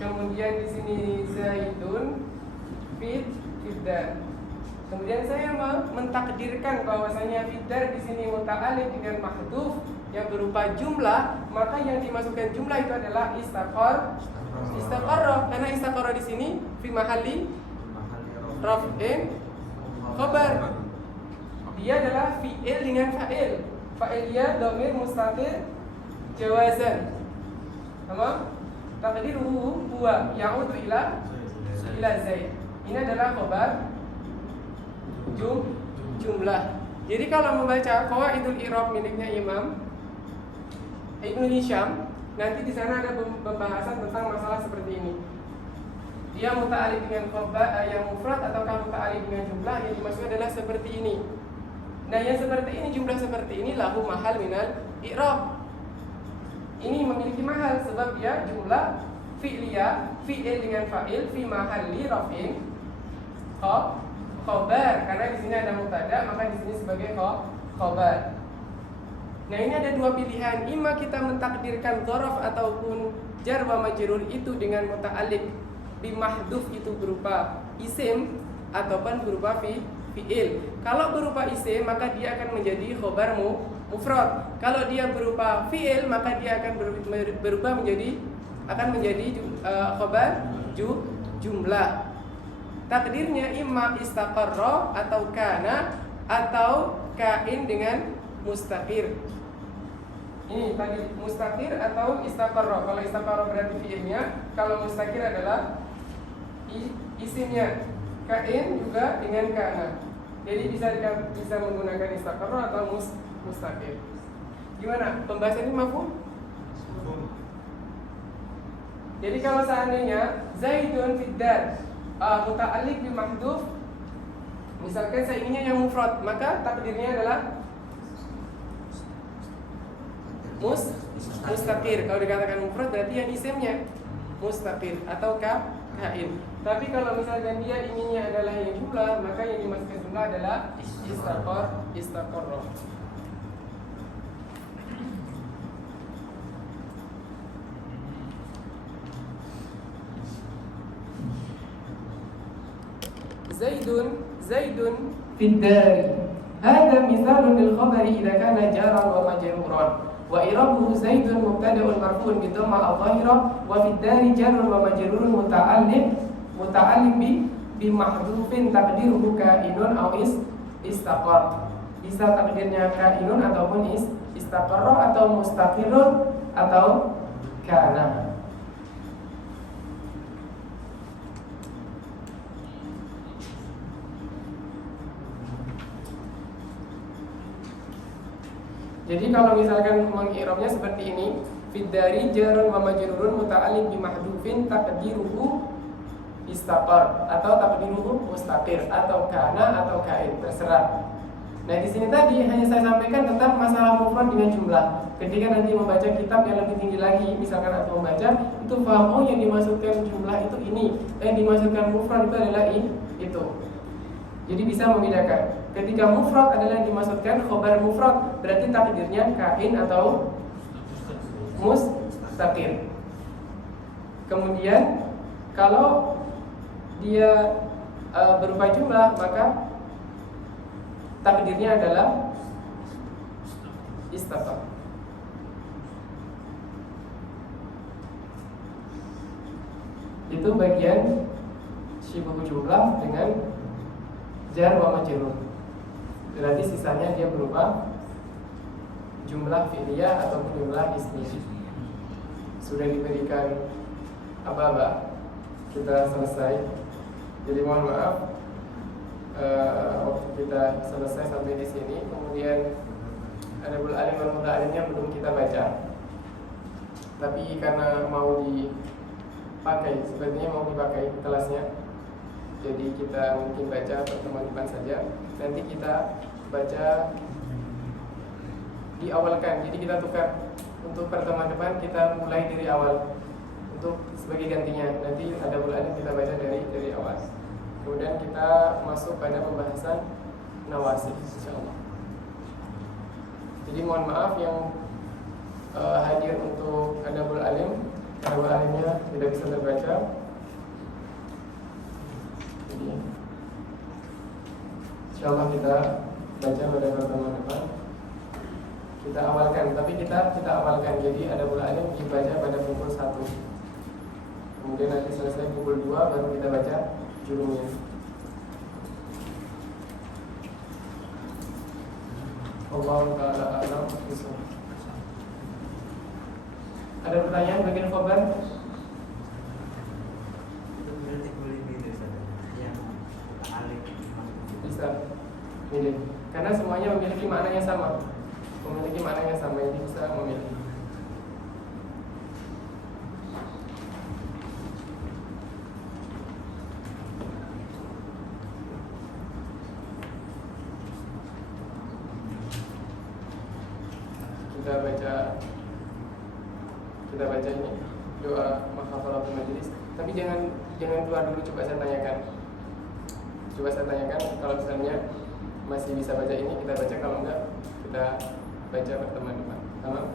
kemudian di sini Zaidun fid dar. Kemudian saya mentakdirkan bahwasanya fid dar di sini muta'alliq dengan mahdhuf yang berupa jumlah, maka yang dimasukkan jumlah itu adalah istaqarra. Karena istaqarra di sini fi mahalli raf'in khabar. Dia adalah fi'il dengan fa'il. Fa'il dia dhamir mustatir jawazan. Tamam? Taqdiruhu huwa ya'udu ila Zaid. Ini adalah khabar jumlah. Jadi kalau membaca qawaidul i'rab miliknya Imam Ibnu Hisham, nanti di sana ada pembahasan tentang masalah seperti ini. Dia muta'alliq dengan khabar yang mufrad ataukah muta'alliq dengan jumlah, yang dimaksud adalah seperti ini. Nah, yang seperti ini, jumlah seperti ini lahu mahal minal i'rab. Ini memiliki mahal sebab dia jumlah fi'liyah, fi'il dengan fa'il fi mahalli raf'in khabar. Karena di sini ada mubtada, maka di sini sebagai khabar. Nah, ini ada dua pilihan. Ima kita mentakdirkan dzaraf ataupun jar wa majrur itu dengan muta'alliq bi mahdhuf itu berupa isim ataupun berupa fi'il. Kalau berupa isim maka dia akan menjadi khabar mufrad. Kalau dia berupa fi'il maka dia akan berubah menjadi khabar jumlah. Takdirnya imma istaqarra atau kana atau kain dengan mustaqir. Ini tadi mustaqir atau istaqarra. Kalau istaqarra berarti fi'ilnya, kalau mustaqir adalah isimnya. Kain juga dengan kana. Jadi bisa menggunakan istaqarra atau mustaqir. Gimana? Pembahasan ini mafhum? Jadi kalau seandainya Zaidun fid dar muta'alliq bi mahdhuf, misalkan saya inginnya yang mufrad, maka takdirnya adalah mustaqir. Kalau dikatakan mufrad berarti yang isimnya mustaqir atau kain. Tapi kalau misalkan dia inginnya adalah yang jumlah, maka yang dimasukkan jumlah adalah istaqarra. Zaidun Zaidun fid dari. Hadza mithalun lil khabari idza kana jaran wa majruran. Wa i'rabuhu Zaidun mubtada'un marfu'un bi dhamma adh-dhahira wa fid dari jarun wa majrurun muta'alliq bi mahdhufin taqdiruhu ka'inun aw istaqar. Bisa takdirnya ka'inun ataupun istaqarra atau mustaqirrun atau kana. Jadi kalau misalkan mengi'rabnya seperti ini, fid dari jarun wa majrurun muta'alliq bi mahdhufin taqdiruhu istaqar atau taqdiruhu mustaqir atau kana atau kain, terserah. Nah, di sini tadi hanya saya sampaikan tentang masalah mufrad dengan jumlah. Ketika nanti membaca kitab yang lebih tinggi lagi, misalkan atau membaca, itu paham oh yang dimaksudkan jumlah itu ini, yang dimaksudkan mufrad itu adalah itu. Jadi bisa membedakan. Ketika mufrad adalah yang dimaksudkan khobar mufrad, berarti takdirnya kain atau mustaqir. Kemudian kalau dia berupa jumlah, maka takdirnya adalah istaqar. Itu bagian syibhu jumlah dengan jar wa majrur. Berarti sisanya dia berupa jumlah fi'liyah ataupun jumlah ismiyah. Sudah diberikan apa-apa, kita selesai. Jadi mohon maaf waktu kita selesai sampai di sini. Kemudian adabul alim wal muta'allimnya belum kita baca. Tapi karena mau dipakai, sepertinya mau dipakai kelasnya, jadi kita mungkin baca pertemuan depan saja. Nanti kita baca diawalkan. Jadi kita tukar, untuk pertemuan depan kita mulai dari awal. Untuk sebagai gantinya nanti ada bulan kita baca dari awal. Kemudian kita masuk pada pembahasan nawasib insyaallah. Jadi mohon maaf yang hadir untuk adabul alim, adabul alimnya tidak bisa terbaca. Jadi insyaallah kita baca pada pertemuan depan. Kita awalkan, tapi kita awalkan. Jadi adabul alim dibaca pada pukul 1. Kemudian nanti selesai pukul 2 baru kita baca jurumnya. Allahu ta'ala a'lam bishawab. Ada pertanyaan bagian khabar? Bisa milih. Karena semuanya memiliki makna yang sama. Memiliki makna yang sama, ini bisa memilih. Kita baca ini doa mahfalatul majlis. Tapi jangan keluar dulu, coba saya tanyakan. Kalau misalnya masih bisa baca ini kita baca, kalau enggak kita baca pertemuan depan. Tamam?